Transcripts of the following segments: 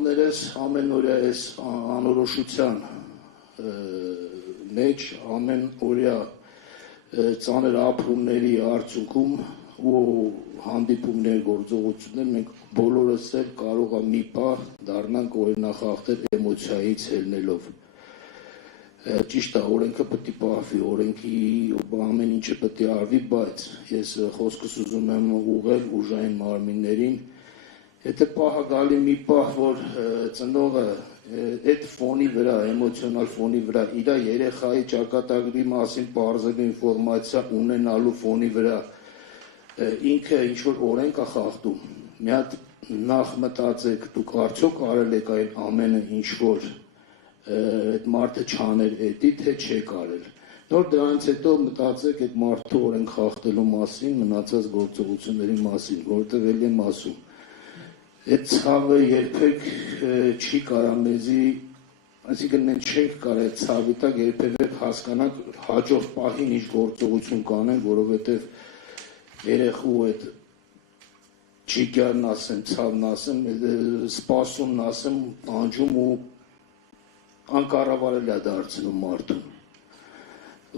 Լսողներս ամենօրյա այս անորոշության մեջ, ամենօրյա ծանր ապրումների արդյունքում ու հանդիպումներ, գործողություններ մենք բոլորս էլ կարող է մի պահ դառնանք օրինախախտել էմոցիայից ելնելով։ Ճիշտ է, օրենքը պետք է պահվի, օրենքի ամեն ինչը պետք է արվի, բայց ես խոսքս ուզում եմ ուղղել ուժային մարմիններին, եթե պահը գալի մի պահ, որ ծնողը այդ ֆոնի վրա, էմոցիոնալ ֆոնի վրա իր երեխայի ճակատագրի մասին պարզելու ինֆորմացիա ունենալու ֆոնի վրա ինքը ինչ-որ օրենք է խախտում, մի հատ նախ մտածեք, դուք արդյոք արել եք այն ամենը ինչ-որ այդ մարդը չաներ էդի, թե չեք արել։ Նոր դրանից հետո մտածեք այդ մարդու օրենք խախտելու մասին, մնացած գործողությունների մասին, որտեղ էլ եմ ասում։ Այդ ցավը երբեք չի կարա մեզի, այսինքն մենք չենք կարա այդ ցավի տակ երբևէ հասկանանք հաջորդ պահին ինչ գործողություն կանենք, որովհետև երեխու այդ ճիգարն ասեմ, ցավն ասեմ, սպասումն ասեմ, տանջում ու անկառավարելի է դարձնում մարդուն։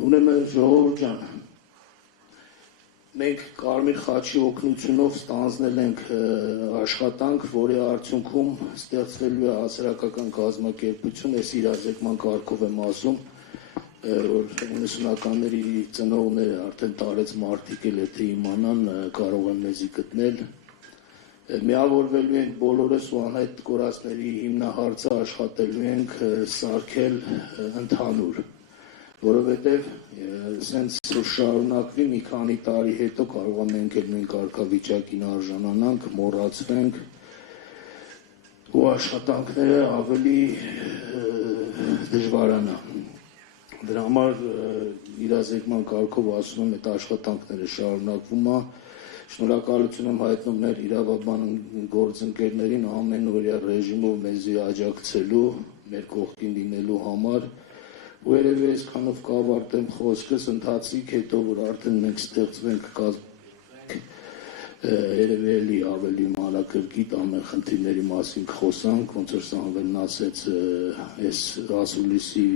Ուրեմն ժողովուրդ ջան, մենք Կարմիր խաչի օգնությունով ստանձնել ենք աշխատանք, որի արդյունքում ստեղծվելու է հասարակական կազմակերպություն, այս իրազեկման կարգով եմ ասում, որ 90-ականների ծնողները արդեն տարեց մարդիկ էլ եթե իմանան, կարող են մեզի գտնել։ Միավորվելու ենք բոլորս ու անհայտ կորածների հիմնահարցը աշխատելու ենք սարքել ընդհանուր, որովհետև սենց շարունակվի մի քանի տարի հետո կարող է մենք էլ նույն կարգավիճակին արժանանանք, մոռացվենք ու աշխատանքները ավելի դժվարանա։ Դրա համար իրազեկման կարգով ասում եմ, այդ աշխատանքները շարունակվում է։ Շնորհակալություն եմ հայտնում մեր իրավաբան գործընկերներին ամենօրյա ռեժիմով մեզի աջակցելու, մեր կողքին լինելու համար, ու երևի այսքանով կավարտեմ խոսքս, ընթացիկ հետո, որ արդեն մենք ստեղծվենք երևի էլի ավելի մանրակրկիտ ամեն խնդիրների մասին խոսանք, ոնց որ Սամվելն ասեց, այս ասուլիսի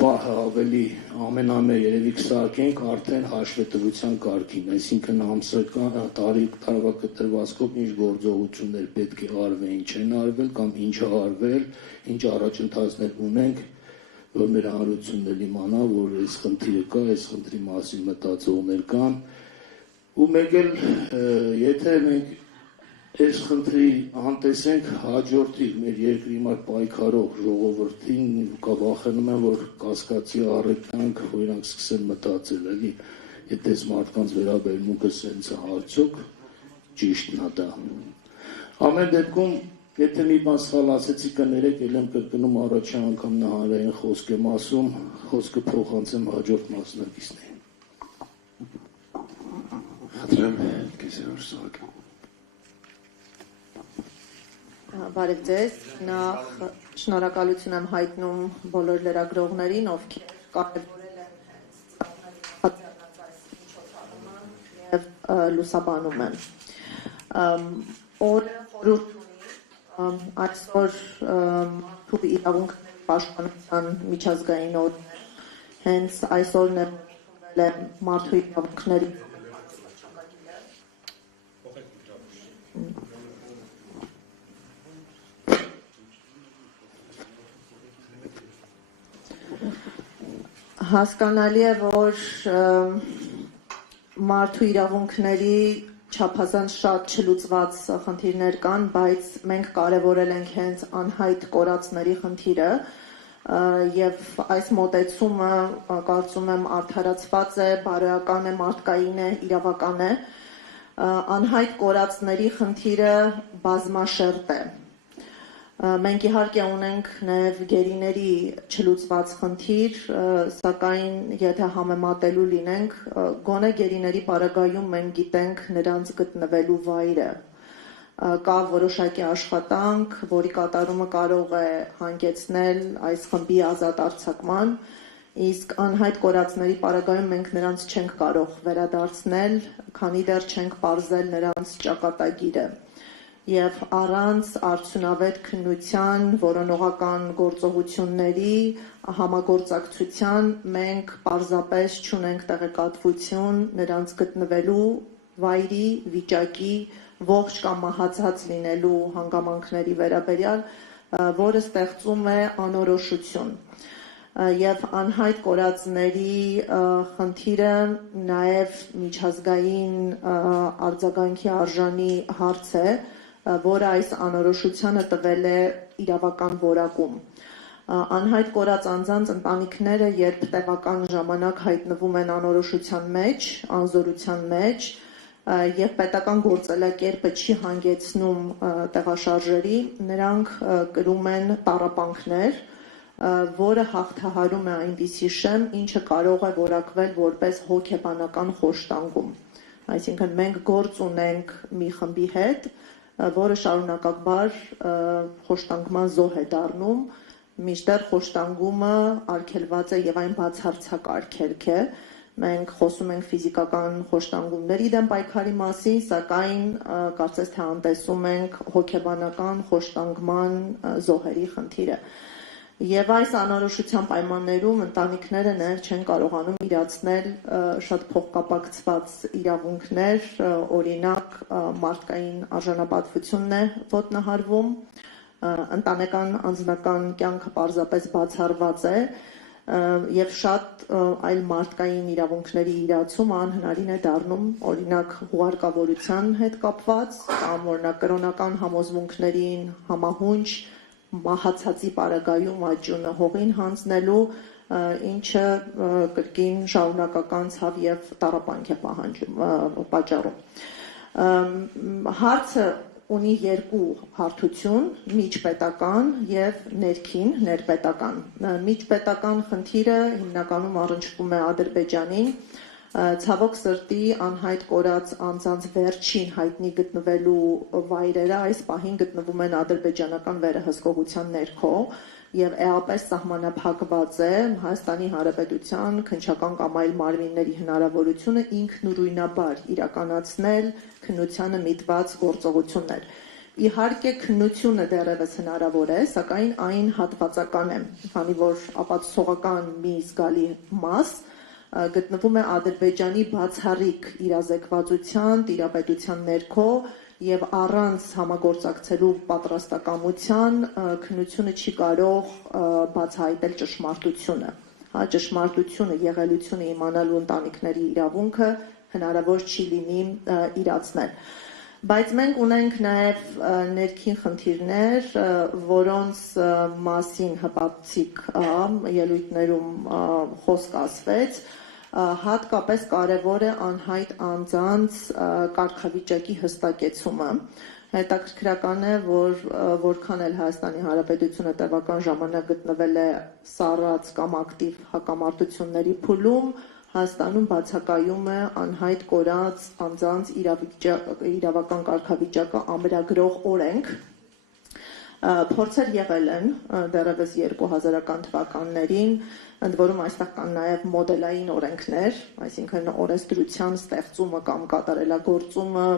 պահը ավելի ամենամեծ երևի կսարքենք արդեն հաշվետվության կարգին, այսինքն ամսական տարվա կտրվածքով ինչ գործողություններ պետք է արվեն, ինչ են արվել կամ ինչ է արվել, ինչ առաջընթացներ ունենք, որ մեր հանրությունն էլ իմանա, որ այս խնդիրը կա, այս խնդրի մասին մտածողներ կան, ու մեկ էլ եթե մենք այս խնդրի անտեսենք հաջորդի մեր երկրի համար պայքարող ժողովրդին կվախենում եմ, որ կասկածի առեկանք, որ իրանք սկսեն մտածել, էլի, եթե այս մարդկանց վերաբերմունքը սենց է արդյոք ճիշտն է դա։ Ամեն դեպքում, եթե մի բան սխալ ասեցի կներեք, ել եմ կրկնում առաջի անգամ նահարային խոսք եմ ասում, խոսքը փոխանցեմ հաջորդ մասնակիցներին։ Խնդրեմ, քեզ որ սողակ։ Բարև ձեզ, նախ շնորհակալություն եմ հայտնում բոլոր լրագրողներին, ովքեր կարևորել են եւ լուսաբանում են։ Օրը խորհուրդ ունի այսօր մարդու իրավունքների պաշտպանության միջազգային օր, հենց այսօրն է մարդու իրավունքների հասկանալի է, որ մարդու իրավունքների չափազանց շատ չլուծված խնդիրներ կան, բայց մենք կարևորել ենք հենց անհայտ կորածների խնդիրը եւ այս մոտեցումը կարծում եմ արդարացված է, բարոյական է, մարդկային է, իրավական է։ Անհայտ կորածների խնդիրը բազմաշերտ է։ Մենք իհարկե ունենք նաև գերիների չլուծված խնդիր, սակայն եթե համեմատելու լինենք, գոնե գերիների պարագայում մենք գիտենք նրանց գտնվելու վայրը։ Կա որոշակի աշխատանք, որի կատարումը կարող է հանգեցնել այս խմբի ազատ արձակման, իսկ անհայտ կորածների պարագայում մենք նրանց չենք կարող վերադարձնել, քանի դեռ չենք պարզել նրանց ճակատագիրը։ եւ առանց արդյունավետ քննության, որոնողական գործողությունների համագործակցության մենք պարզապես չունենք տեղեկատվություն նրանց գտնվելու վայրի, վիճակի, ողջ կամ մահացած լինելու հանգամանքների վերաբերյալ, որը ստեղծում է անորոշություն։ Եվ անհայտ կորածների խնդիրը նաև միջազգային արձագանքի արժանի հարց է, որը այս անորոշությանը տվել է իրավական որակում։ Անհայտ կորած անձանց ընտանիքները, երբ տևական ժամանակ հայտնվում են անորոշության մեջ, անզորության մեջ, եւ պետական գործելակերպը չի հանգեցնում տեղաշարժերի, նրանք կրում են տառապանքներ, որը հաղթահարում է այնպիսի շեմ, ինչը կարող է որակվել որպես հոգեբանական խոշտանգում։ Այսինքն մենք գործ ունենք մի խմբի հետ, որը շարունակակար խոշտանգման զոհ է դառնում, մինչդեռ խոշտանգումը արգելված է եւ այն բացարձակ արգելք է։ Մենք խոսում ենք ֆիզիկական խոշտանգումների դեմ պայքարի մասին, սակայն կարծես թե անտեսում ենք հոգեբանական խոշտանգման զոհերի խնդիրը։ Եվ այս անորոշության պայմաններում ընտանիքները նաև չեն կարողանում իրացնել շատ փոխկապակցված իրավունքներ, օրինակ մարդկային արժանապատվությունն է ոտնահարվում, ընտանեկան անձնական կյանքը պարզապես բացառված է, եւ շատ այլ մարդկային իրավունքների իրացումը անհնարին է դառնում, օրինակ հուղարկավորության հետ կապված, կամ օրինակ կրոնական համոզմունքներին համահունչ մահացածի պարագայում աճյունը հողին հանձնելու, ինչը կրկին շարունակական ցավ եւ տառապանք է պատճառում։ Հարցը ունի երկու հարթություն՝ միջպետական եւ ներքին, ներպետական։ Միջպետական խնդիրը հիմնականում առնչվում է Ադրբեջանին, ցավոք սրտի անհայտ կորած անձանց վերջին հայտնի գտնվելու վայրերը այս պահին գտնվում են ադրբեջանական վերահսկողության ներքո եւ էապես սահմանափակված է Հայաստանի Հանրապետության քննչական կամ այլ մարմինների հնարավորությունը ինքնուրույնաբար իրականացնել քննությանը միտված գործողություններ։ Իհարկե քննությունը դեռևս հնարավոր է, սակայն այն հատվածական է, քանի որ ապացուցողական մի զգալի մաս գտնվում է Ադրբեջանի բացառիկ իրազեկվածության, տիրապետության ներքո եւ առանց համագործակցելու պատրաստակամության քննությունը չի կարող բացահայտել ճշմարտությունը։ Ճշմարտությունը, եղելությունը իմանալու ընտանիքների իրավունքը հնարավոր չի լինի իրացնել։ Բայց մենք ունենք նաև ներքին խնդիրներ, որոնց մասին հպատիք ելույթներում խոսք ասվեց, հատկապես կարևոր է անհայտ անձանց կարգավիճակի հստակեցումը։ Հետաքրքրական է, որ որքան էլ Հայաստանի Հանրապետությունը տևական ժամանակ գտնվել է սառած կամ ակտիվ հակամարտությունների փուլում, Հայաստանում բացակայում է անհայտ կորած անձանց իրավական կարգավիճակը ամրագրող օրենք։ Փորձեր եղել են դեռևս 2000-ական թվականներին, ընդ որում այստեղ կան նաև մոդելային օրենքներ, այսինքն օրենսդրության ստեղծումը կամ կատարելագործումը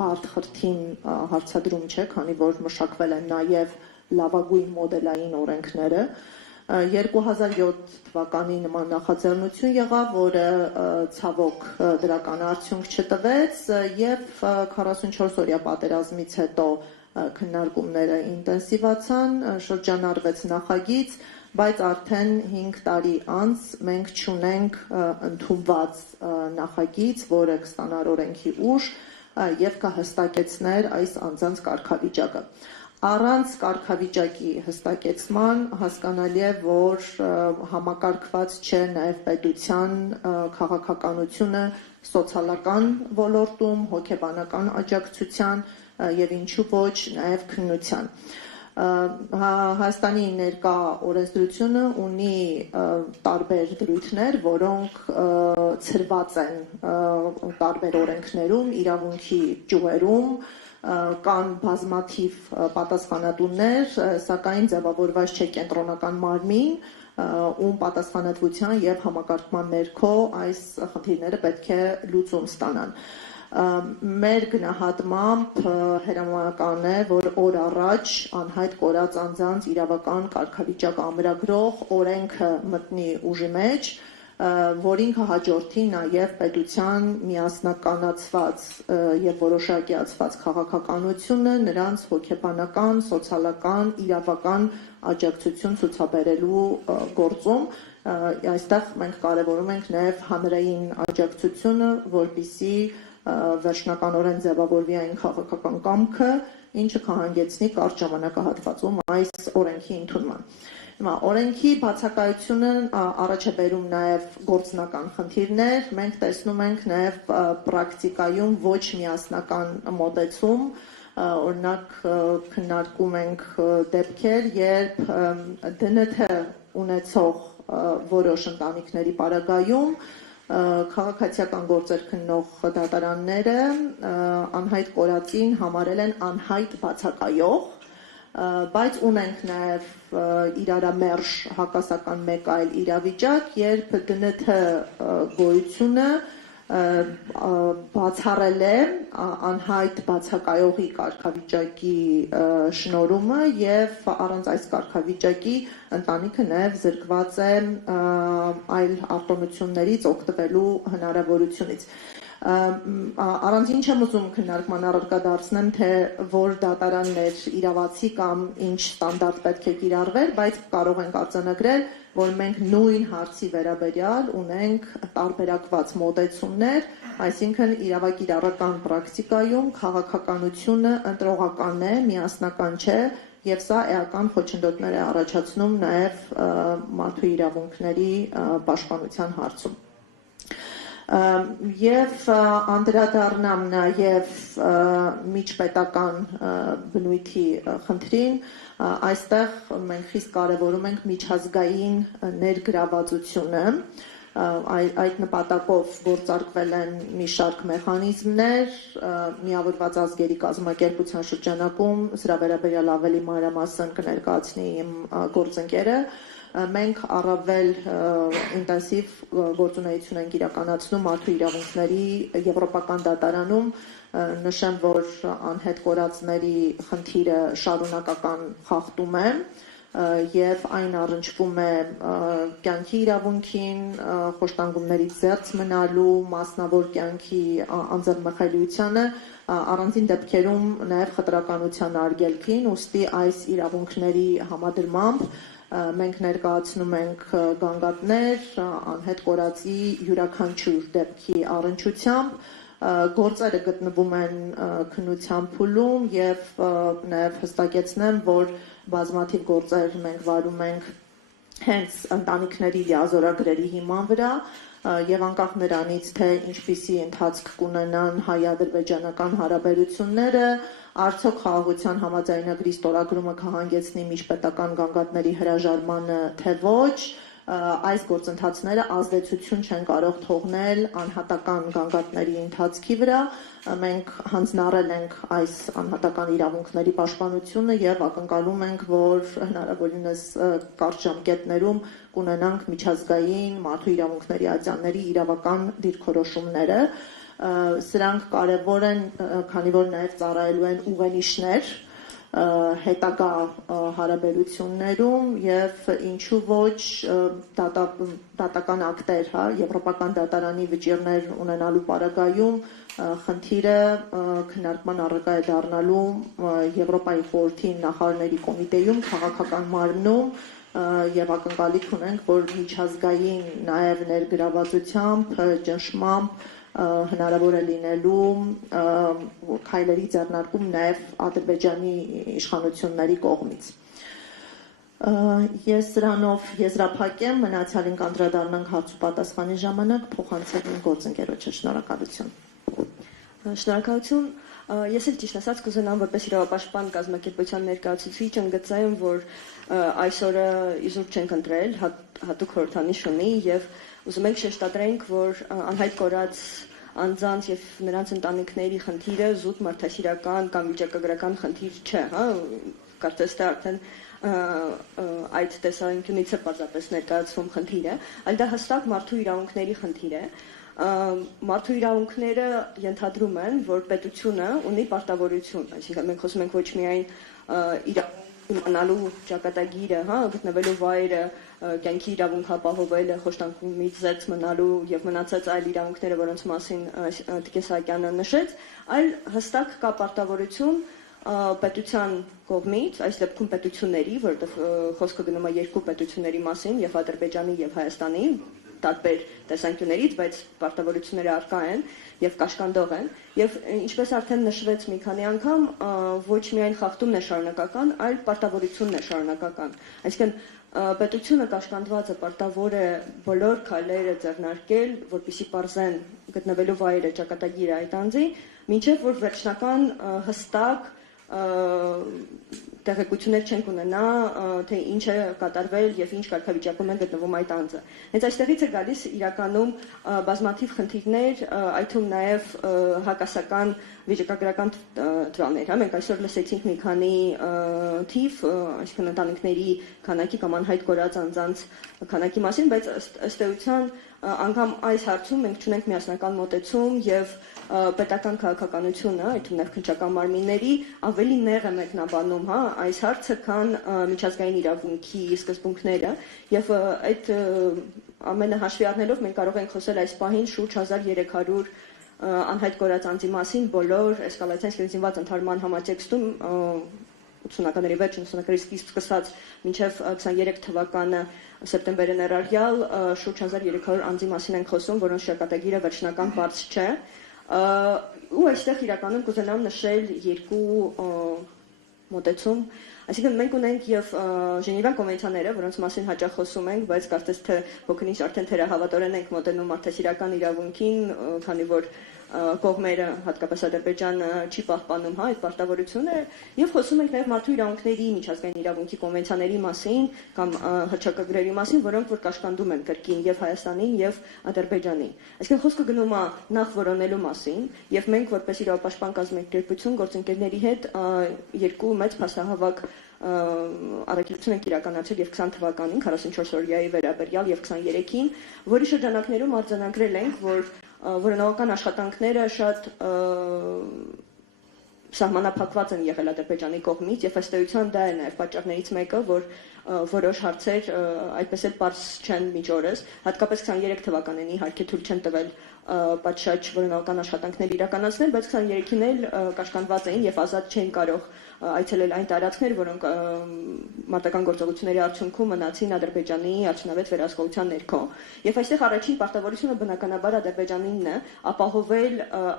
բարդ խրթին հարցադրում չէ, քանի որ մշակվել են նաև լավագույն մոդելային օրենքները։ 2007 թվականի նման նախաձեռնություն եղավ, որը ցավոք դրական արդյունք չտվեց եւ 44-օրյա պատերազմից հետո քննարկումները ինտենսիվացան, շրջանառվեց նախագիծ, բայց արդեն 5 տարի անց մենք չունենք ընդունված նախագիծ, որը կստանար օրենքի ուժ եւ կհստակեցներ այս անձանց կարգավիճակը։ Առանց կարգավիճակի հստակեցման հասկանալի է, որ համակարգված չէ նաև պետության քաղաքականությունը սոցիալական ոլորտում, հոգեբանական աջակցության եւ ինչու ոչ նաև քննության։ Հայաստանի ներկա օրենսդրությունը ունի տարբեր դրույթներ, որոնք ցրված են տարբեր օրենքներում, իրավունքի ճյուղերում, կան բազմաթիվ պատասխանատուներ, սակայն ձևավորված չէ կենտրոնական մարմին, ում պատասխանատվության եւ համակարգման ներքո այս խնդիրները պետք է լուծում ստանան։ Մեր գնահատմամբ հրամայական է, որ օր առաջ անհայտ կորած անձանց իրավական կարգավիճակ ամրագրող օրենքը մտնի ուժի մեջ, որին կհաջորդի նաև պետության միասնականացված եւ որոշակիացված քաղաքականությունը նրանց հոգեբանական, սոցիալական, իրավական աջակցություն ցուցաբերելու գործում այստեղ մենք կարևորում ենք նաև հանրային աջակցությունը, որպեսզի վերջնականորեն ձևավորվի այն քաղաքական կամքը, ինչը կհանգեցնի կարճ ժամանակահատվածում այս օրենքի ընդունման։ Հիմա օրենքի բացակայությունը առաջ է բերում նաև գործնական խնդիրներ, մենք տեսնում ենք նաև պրակտիկայում ոչ միասնական մոտեցում, օրինակ քննարկում ենք դեպքեր, երբ ԴՆԹ ունեցող որոշ ընտանիքների պարագայում քաղաքացիական գործեր քննող դատարանները անհայտ կորածին համարել են անհայտ բացակայող, բայց ունենք նաև իրարամերժ հակասական մեկ այլ իրավիճակ, երբ ԴՆԹ գոյությունը բացառել է անհայտ բացակայողի կարգավիճակի շնորհումը եւ առանց այս կարգավիճակի ընտանիքը նաեւ զրկված է այլ արտոնություններից օգտվելու հնարավորությունից։ Առանձին չեմ ուզում քննարկման առարկա դարձնեմ, թե որ դատարաններ իրավացի կամ ինչ ստանդարտ պետք է կիրառվեր, բայց կարող ենք արձանագրել, որ մենք նույն հարցի վերաբերյալ ունենք տարբերակված մոտեցումներ, այսինքն իրավակիրառական պրակտիկայում քաղաքականությունը ընտրողական է, միասնական չէ, եւ սա էական խոչընդոտներ է առաջացնում նաեւ մարդու իրավունքների պաշտպանության հարցում։ Եվ անդրադառնամ նաև միջպետական բնույթի խնդրին, այստեղ մենք խիստ կարևորում ենք միջազգային ներգրավվածությունը, այդ նպատակով գործարկվել են մի շարք մեխանիզմներ, Միավորված ազգերի կազմակերպության շրջանակում, սրա վերաբերյալ ավելի մանրամասն կներկայացնի իմ գործընկերը, մենք առավել ինտենսիվ գործունեություն ենք իրականացնում մարդու իրավունքների եվրոպական դատարանում, նշեմ, որ անհետ կորածների խնդիրը շարունակական խախտում է եւ այն առնչվում է կյանքի իրավունքին, խոշտանգումներից զերծ մնալու, մասնավոր կյանքի անձեռնմխելիությանը, առանձին դեպքերում նաեւ խտրականության արգելքին, ուստի այս իրավունքների համադրմամբ մենք ներկայացնում ենք գանգատներ անհետ կորածի յուրաքանչյուր դեպքի առնչությամբ, գործերը գտնվում են քննության փուլում եւ նաեւ հստակեցնեմ, որ բազմաթիվ գործեր մենք վարում ենք հենց ընտանիքների լիազորագրերի հիման վրա եւ անկախ նրանից, թե ինչպիսի ընթացք կունենան հայ-ադրբեջանական հարաբերությունները, արդյոք խաղաղության համաձայնագրի ստորագրումը կհանգեցնի միջպետական գանգատների հրաժարմանը, թե ոչ, այս գործընթացները ազդեցություն չեն կարող թողնել անհատական գանգատների ընթացքի վրա, մենք հանձնառել ենք այս անհատական իրավունքների պաշտպանությունը եւ ակնկալում ենք, որ հնարավորինս կարճ ժամկետներում կունենանք միջազգային մարդու իրավունքների ատյանների իրավական դիրքորոշումները, սրանք կարևոր են, քանի որ նաև ծառայելու են ուղենիշներ հետագա հարաբերություններում եւ ինչու ոչ դատական ակտեր, եվրոպական դատարանի վճիռներ ունենալու պարագայում խնդիրը քննարկման առարկա է դառնալու Եվրոպայի խորհրդի նախարարների կոմիտեում, քաղաքական մարմնում եւ ակնկալիք ունենք, որ միջազգային նաեւ ներգրավվածությամբ, ճնշմամբ հնարավոր է լինելու քայլերի ձեռնարկում նաև Ադրբեջանի իշխանությունների կողմից։ Ես սրանով եզրափակեմ, մնացյալին կանդրադառնանք հարց ու պատասխանի ժամանակ, փոխանցեմ գործընկերոջը, շնորհակալություն։ Շնորհակալություն։ Ես էլ ճիշտ ասած կուզենամ որպես իրավապաշտպան կազմակերպության ներկայացուցիչ ընդգծեմ, որ այսօրը իզուր չենք ընտրել հատուկ խորհրդանիշ ունի եւ ուզում ենք շեշտադրենք, որ անհայտ կորած անձանց եւ նրանց ընտանիքների խնդիրը զուտ մարդասիրական կամ վիճակագրական խնդիր չէ, կարծես թե արդեն այդ տեսանկյունից է պարզապես ներկայացվում խնդիրը, այլ դա հստակ մարդու իրավունքների խնդիր է, մարդու իրավունքները ենթադրում են, որ պետությունը ունի պարտավորություն, այսինքն մենք խոսում ենք ոչ միայն իմանալու ճակատագիրը, գտնվելու վայրը, կյանքի իրավունք ապահովելը, խոշտանգումից զերծ մնալու եւ մնացած այլ իրավունքները, որոնց մասին Տիկին Սահակյանը նշեց, այլ հստակ կա պարտավորություն պետության կողմից, այս դեպքում պետությունների, որովհետև խոսքը գնում է երկու պետությունների մասին, եւ Ադրբեջանի եւ Հայաստանի, տարբեր տեսանկյուններից, բայց պարտավորությունները առկա են եւ կաշկանդող են, եւ ինչպես արդեն նշվեց մի քանի անգամ, ոչ միայն խախտումն է շարունակական, այլ պարտավորությունն է շարունակական։ Այսինքն պետությունը կաշկանդված է, պարտավոր է բոլոր քայլերը ձեռնարկել, որպեսզի պարզեն գտնվելու վայրը ճակատագիրը այդ անձի, մինչև որ վերջնական հստակ տեղեկություններ չենք ունենա, թե ինչ է կատարվել եւ ինչ կարգավիճակում է գտնվում այդ անձը։ Հենց այստեղից է գալիս իրականում բազմաթիվ խնդիրներ, այդ թվում նաեւ հակասական վիճակագրական տվյալներ, Մենք այսօր լսեցինք մի քանի թիվ, այսինքն ընտանիքների քանակի կամ անհայտ կորած անձանց քանակի մասին, բայց ըստ էության անգամ այս հարցում մենք ունենք միասնական մոտեցում եւ պետական քաղաքականությունը, այդ թվում նաև քննչական մարմինների ավելի նեղ է մեկնաբանում, այս հարցը, քան միջազգային իրավունքի սկզբունքները, եւ այդ ամենը հաշվի առնելով մենք կարող ենք խոսել այս պահին շուրջ 1300 անհայտ կորած անձի մասին բոլոր էսկալացիան զինված ընդհարման համատեքստում 80-ականների վերջին 90-ականների սկիզբ սկսած մինչև 23 թվականը սեպտեմբերը ներառյալ շուրջ 1300 անձի մասին ենք խոսում, որոնց ճակատագիրը վերջնական բարձ չէ։ Ու այստեղ իրականում կուզենամ նշել երկու մոտեցում, այսինքն մենք ունենք եւ Ժնևան կոնվենցիաները, որոնց մասին հաճախ խոսում ենք, բայց կարծես թե փոքրինչ արդեն թերահավատորեն ենք մոտենում մարդասիրական իրավունքին, քանի որ կողմերը, հատկապես Ադրբեջանը չի պահպանում այդ պարտավորությունը եւ խոսում ենք նաեւ մարդու իրավունքների միջազգային իրավունքի կոնվենցիաների մասին կամ հռչակագրերի մասին, որոնք որ կաշկանդում են կրկին եւ Հայաստանին եւ Ադրբեջանին։ Այսինքն խոսքը գնում է նախ որոնելու մասին եւ մենք որպես իրավապաշտպան կազմակերպություն գործընկերների հետ երկու մեծ փաստահավաք առաքելություն ենք իրականացրել եւ 20 թվականին 44 օրյայի վերաբերյալ եւ 23-ին, որի շրջանակներում արձանագրել ենք, որ որոնողական աշխատանքները շատ սահմանափակված են եղել Ադրբեջանի կողմից եւ ըստ էության դա է նաեւ պատճառներից մեկը, որ որոշ հարցեր այդպես էլ պարզ չեն միջօրս, հատկապես 23 թվականին իհարկե թույլ չեն տվել պատշաճ որոնողական աշխատանքներ իրականացնել, բայց 23-ին էլ կաշկանդված էին եւ ազատ չէին կարող այցելել այն տարածքներ, որոնք մարտական գործողությունների արդյունքում մնացին Ադրբեջանի արդյունավետ վերահսկողության ներքո։ Եվ այստեղ առաջին պարտավորությունը բնականաբար Ադրբեջանինն է ապահովել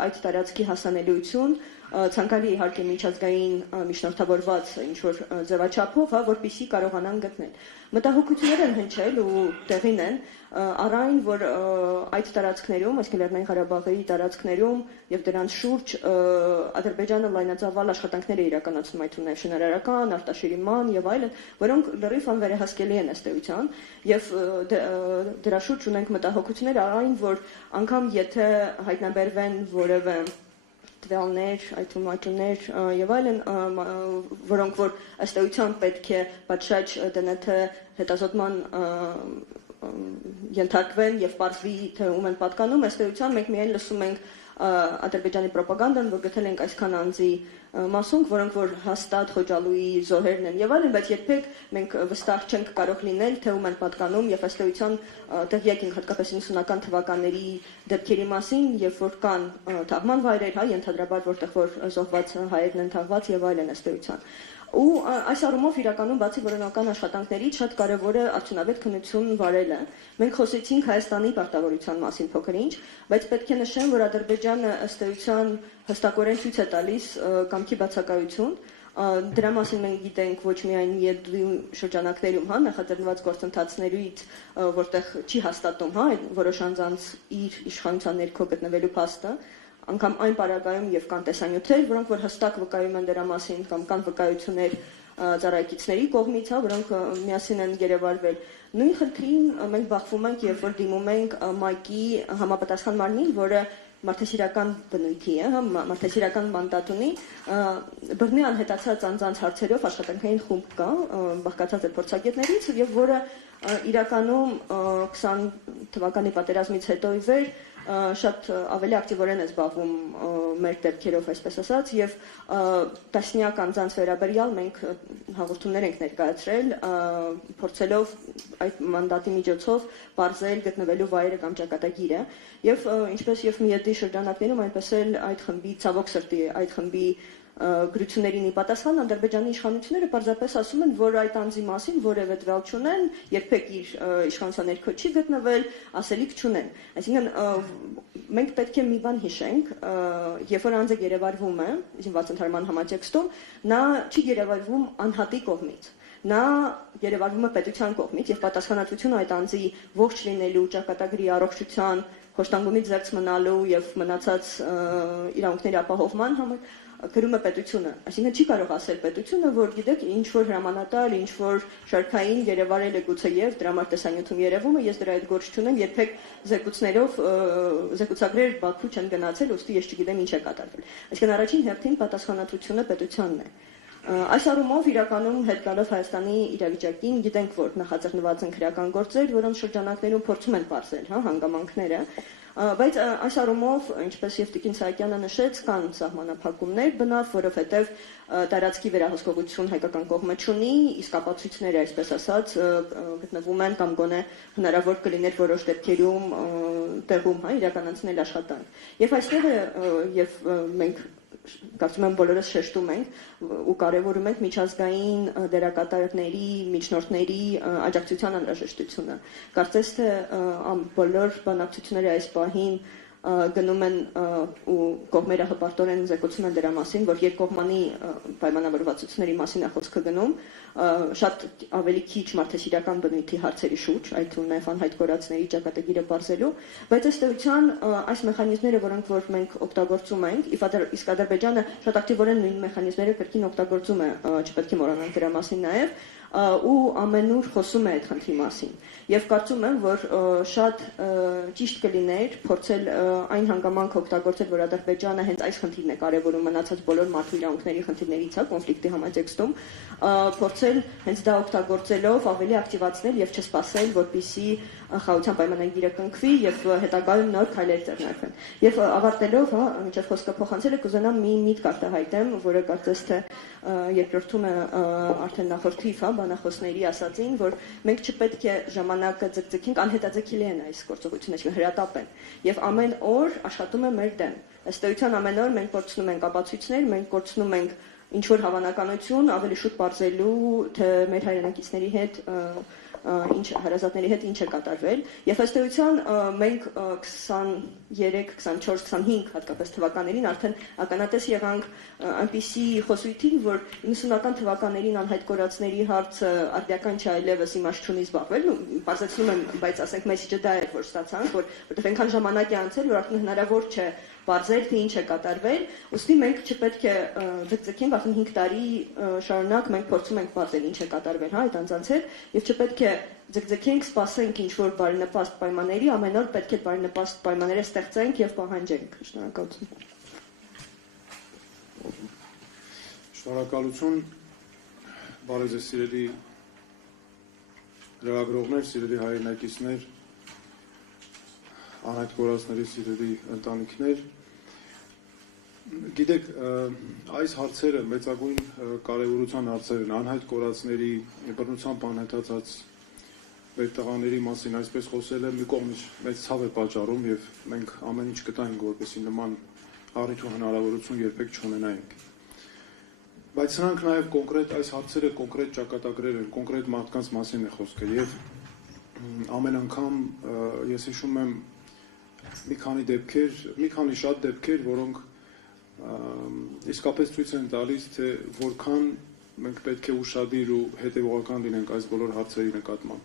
այդ տարածքի հասանելիություն, ցանկալի իհարկե միջազգային միջնորդավորված ինչ-որ ձևաչափով, որպեսզի կարողանան գտնել։ Մտահոգություններ են հնչել ու տեղին են առայն, որ այդ տարածքներում, այսինքն Լեռնային Ղարաբաղի տարածքներում եւ դրանց շուրջ Ադրբեջանը լայնածավալ աշխատանքներ է իրականացնում, այդ թվում շինարարական, արտաշիրման եւ այլն, որոնք լրիվ անվերահսկելի են ըստ էության, եւ դրա շուրջ ունենք մտահոգություններ առայն, որ անգամ եթե հայտնաբերվեն որևէ տվյալներ, այդ թվում աճումներ եւ այլն, որոնք որ ըստ էության պետք է պատշաճ ԴՆԹ հետազոտման ենթարկվեն եւ պարզվի թե ում են պատկանում, ըստ էության մենք միայն լսում ենք Ադրբեջանի ռոպագանդան, որ գտել ենք այսքան անձի մասունք, որոնք որ հաստատ Խոջալուի զոհերն են եւ այլն, բայց երբեք մենք վստահ չենք կարող լինել, թե ում են պատկանում եւ ըստ էության տեղյակ ենք հատկապես 90-ական թվականների դեպքերի մասին, երբ որ կան թաղման վայրեր, ենթադրաբար որտեղ որ զոհված հայերն են թաղված եւ այլն ըստ էության։ Ու այս առումով իրականում բացի որոնական աշխատանքներից շատ կարևոր է արդյունավետ քննություն վարելը։ Մենք խոսեցինք Հայաստանի պարտավորության մասին փոքր-ինչ, բայց պետք է նշեմ, որ Ադրբեջանը ըստ էության հստակորեն ցույց է տալիս կամքի բացակայություն։ Դրա մասին մենք գիտենք ոչ միայն ԵԴ շրջանակներում, նախաձեռնված գործընթացներից, որտեղ չի հաստատում, որոշ անձանց իր իշխանության ներքո գտնվելու փաստը, անգամ այն պարագայում եւ կան տեսանյութեր, որոնք որ հստակ վկայում են դրա մասին կամ կան վկայություններ ծառայեկիցների կողմից, որոնք միասին են երևարվել։ Նույն խնդրին մենք բախվում ենք, երբ որ դիմում ենք ՄԱԿ-ի համապատասխան մարմնին, որը մարդասիրական բնույթի է, մարդասիրական մանդատ ունի, բռնի անհետացած անձանց հարցերով աշխատանքային խումբ կա, բաղկացած է փորձագետներից եւ որը իրականում 20 թվականի պատերազմից հետո ի վեր շատ ավելի ակտիվորեն է զբաղվում մեր դեպքերով, այսպես ասած, եւ տասնյակ անձանց վերաբերյալ մենք հաղորդումներ ենք ներկայացրել, փորձելով այդ մանդատի միջոցով բարձել գտնվելու վայրը կամ ճակատագիրը, եւ ինչպես եւ միեդի շրջանակներում, այնպես էլ այդ խմբի ցավոք սրտի այդ խմբի գրություններին ի պատասխան Ադրբեջանի իշխանությունները պարզապես ասում են, որ այդ անձի մասին որևէ տվյալ չունեն, երբեք իր իշխանության ներքո չի գտնվել, ասելիք չունեն։ Այսինքն մենք պետք է մի բան հիշենք, երբ որ անձը գերեվարվում է, զինված ընդհանրման համատեքստում, նա չի գերեվարվում անհատի կողմից։ Նա գերեվարվում է պետության կողմից եւ պատասխանատվությունը այդ անձի ողջ լինելու, ճակատագրի առողջության, խոշտանգումից զերծ մնալու եւ մնացած իրավունքների ապահովման համար գրում է պետությունը, այսինքն չի կարող ասել պետությունը, որ գիտեք, ինչ որ հրամանատար, ինչ որ շարքային երևարել է գուցե եւ դրա համար տեսանյութում երևում է, ես դրա այդ գործ չունեմ, երբեք զեկուցներով զեկուցագրեր Բաքու չեն գնացել, ուստի ես չգիտեմ ինչ է կատարվել։ Այսինքն առաջին հերթին պատասխանատվությունը պետությանն է։ Այս առումով իրականում հետ գալով Հայաստանի իրավիճակին գիտենք, որ նախաձեռնված են քրեական գործեր, որոնց շրջանակներում փորձում են պարզել հանգամանքները, բայց այս առումով, ինչպես եւ Տիկին Սահակյանը նշեց, կան սահմանափակումներ բնավ, որովհետեւ տարածքի վերահսկողություն հայկական կողմը չունի, իսկ ապացույցները, այսպես ասած, գտնվում են կամ գոնե հնարավոր կլիներ որոշ դեպքերում տեղում իրականացնել աշխատանք։ Եվ այստեղ եւ մենք կարծում եմ բոլորս շեշտում ենք ու կարևորում ենք միջազգային դերակատարների, միջնորդների աջակցության անհրաժեշտությունը։ Կարծես թե բոլոր բանակցությունները այս պահին գնում են ու կողմերը հպարտորեն զեկուցում են դրա մասին, որ երկկողմանի պայմանավորվածությունների մասին է խոսքը գնում, շատ ավելի քիչ մարդասիրական բնույթի հարցերի շուրջ, այդ թվում նաև անհայտ կորածների ճակատագիրը բարձելու, բայց ըստ էության այս մեխանիզմները, որոնք որ մենք օգտագործում ենք, իսկ Ադրբեջանը շատ ակտիվորեն նույն մեխանիզմները կրկին օգտագործում է, չպետք է մոռանանք դրա մասին նաև, ու ամենուր խոսում է այդ խնդրի մասին։ Եվ կարծում եմ, որ շատ ճիշտ կլիներ փորձել այն հանգամանքը օգտագործել, որ Ադրբեջանը հենց այս խնդիրն է կարևորում մնացած բոլոր մարդու իրավունքների խնդիրներից, կոնֆլիկտի համատեքստում, փորձել հենց դա օգտագործելով ավելի ակտիվացնել եւ չսպասել, որպեսզի խաղաղության պայմանագիրը կնքվի եւ հետագայում նոր քայլեր ձեռնարկվեն։ Եվ ավարտելով, մինչև խոսքը փոխանցելը կուզենամ մի միտք արտահայտեմ, որը կարծես թե երկրորդում է արդեն նախորդիվ, բանախոսների ասածին, որ մենք չպետք է ժամանակը ձգձգենք, անհետաձգելի են այս գործողությունը, այսինքն հրատապ են։ Եվ ամեն օր աշխատում է մեր դեմ։ Ըստ էության ամեն օր մենք կորցնում ենք ապացույցներ, մենք կորցնում ենք ինչ որ հավանականություն ավելի շուտ բարձելու, թե մեր հայրենակիցների հետ ինչ հարազատների հետ ինչ է կատարվել եւ ըստ էության մենք 23, 24, 25 հատկապես թվականներին արդեն ականատես եղանք այնպիսի խոսույթին, որ 90-ական թվականներին անհայտ կորածների հարցը արդյական չէ այլևս իմաստ չունի զբաղվել, բացեցնում եմ, բայց ասենք մեսիջը դա էր, որ ստացանք, որտեղ այնքան ժամանակ է անցել, որ արդեն հնարավոր չէ բարձել, թե ինչ է կատարվել, ուստի մենք չպետք է ձգձգենք, արդեն 5 տարի շարունակ մենք փորձում ենք բարձել ինչ է կատարվել, այդ անձանց հետ, եւ չպետք է ձգձգենք, սպասենք ինչ որ բարենպաստ պայմանների, ամեն օր պետք է բարենպաստ պայմանները ստեղծենք եւ պահանջենք։ Շնորհակալություն։ Շնորհակալություն, բարև ձեզ սիրելի լրագրողներ, սիրելի հայրենակիցներ, անհայտ կորածների սիրելի ընտանիքներ։ Գիտեք, այս հարցերը մեծագույն կարևորության հարցեր են, անհայտ կորածների բռնությամբ անհետացած մեր տղաների մասին այսպես խոսելը մի կողմից մեծ ցավ է պատճառում եւ մենք ամեն ինչ կտանք, որպեսզի նման առիթ ու հնարավորություն երբեք չունենայինք։ Բայց սրանք նաեւ կոնկրետ այս հարցերը կոնկրետ ճակատագրեր են, կոնկրետ մարդկանց մասին է խոսքը եւ ամեն անգամ ես հիշում եմ մի քանի դեպքեր, մի քանի շատ դեպքեր, որոնք իսկապես ցույց են տալիս, թե որքան մենք պետք է ուշադիր ու հետևողական լինենք այս բոլոր հարցերի նկատմամբ։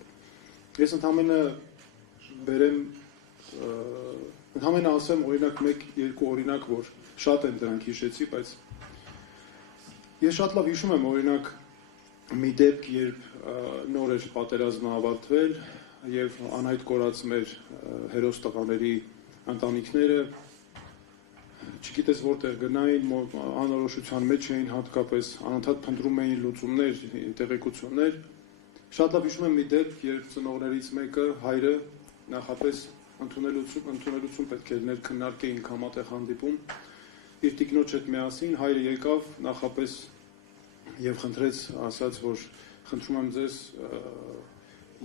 Ես ընդհանրապես ասեմ օրինակ 1-2 օրինակ, որ շատ են դրանք հիշեցի, բայց ես շատ լավ հիշում եմ օրինակ մի դեպք, երբ նոր էր պատերազմը ավարտվել եւ անհայտ կորած մեր հերոս տղաների ընտանիքները չգիտես որտեղ գնային, անորոշության մեջ էին, հատկապես անընդհատ փնտրում էին լուծումներ, տեղեկություններ։ Շատ լավ հիշում եմ մի դեպք, երբ ծնողներից մեկը, հայրը, նախապես ընդունելություն պետք է լիներ քննարկեինք համատեղ հանդիպում իր տիկնոջ հետ միասին հայրը եկավ նախապես եւ խնդրեց ասաց որ խնդրում եմ ձեզ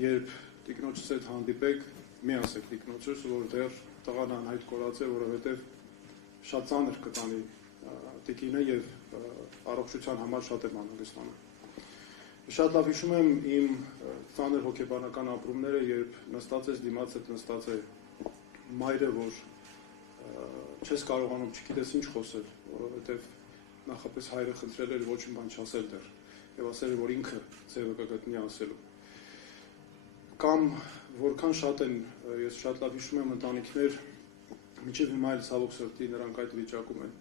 երբ տիկնոջս հետ հանդիպեք մի ասեք տիկնոջս որ դեռ տղան անհայտ կորած է որովհետեւ շատ ծանր կտանի տիկինը եւ առողջության համար շատ եմ անհանգստանում շատ լավ հիշում եմ իմ ծանր հոգեբանական ապրումները երբ նստած ես դիմաց հետ նստած է մայրը որ չես կարողանում չգիտես ինչ խոսել, որովհետև նախապես հայրը խնդրել էր ոչ մի բան չասել դեռ եւ ասել էր որ ինքը ձևը կգտնի ասելու կամ որքան շատ են ես շատ լավ հիշում եմ ընտանիքներ մինչև հիմա էլ ցավոք սրտի նրանք այդ վիճակում են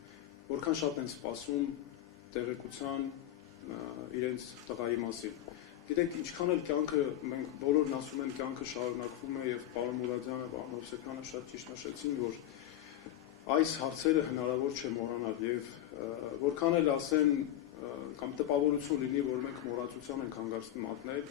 որքան շատ են սպասում տեղեկության իրենց տղայի մասին գիտեք ինչքան էլ կյանքը մենք բոլորն ասում են կյանքը շարունակվում է եւ պարոն Մուրադյանը պարոն Հովսեփյանը շատ ճիշտ նշեցին որ այս հարցերը հնարավոր չէ մոռանալ եւ որքան էլ ասեն կամ տպավորություն լինի որ մենք մոռացության ենք հանգարցնում մատնել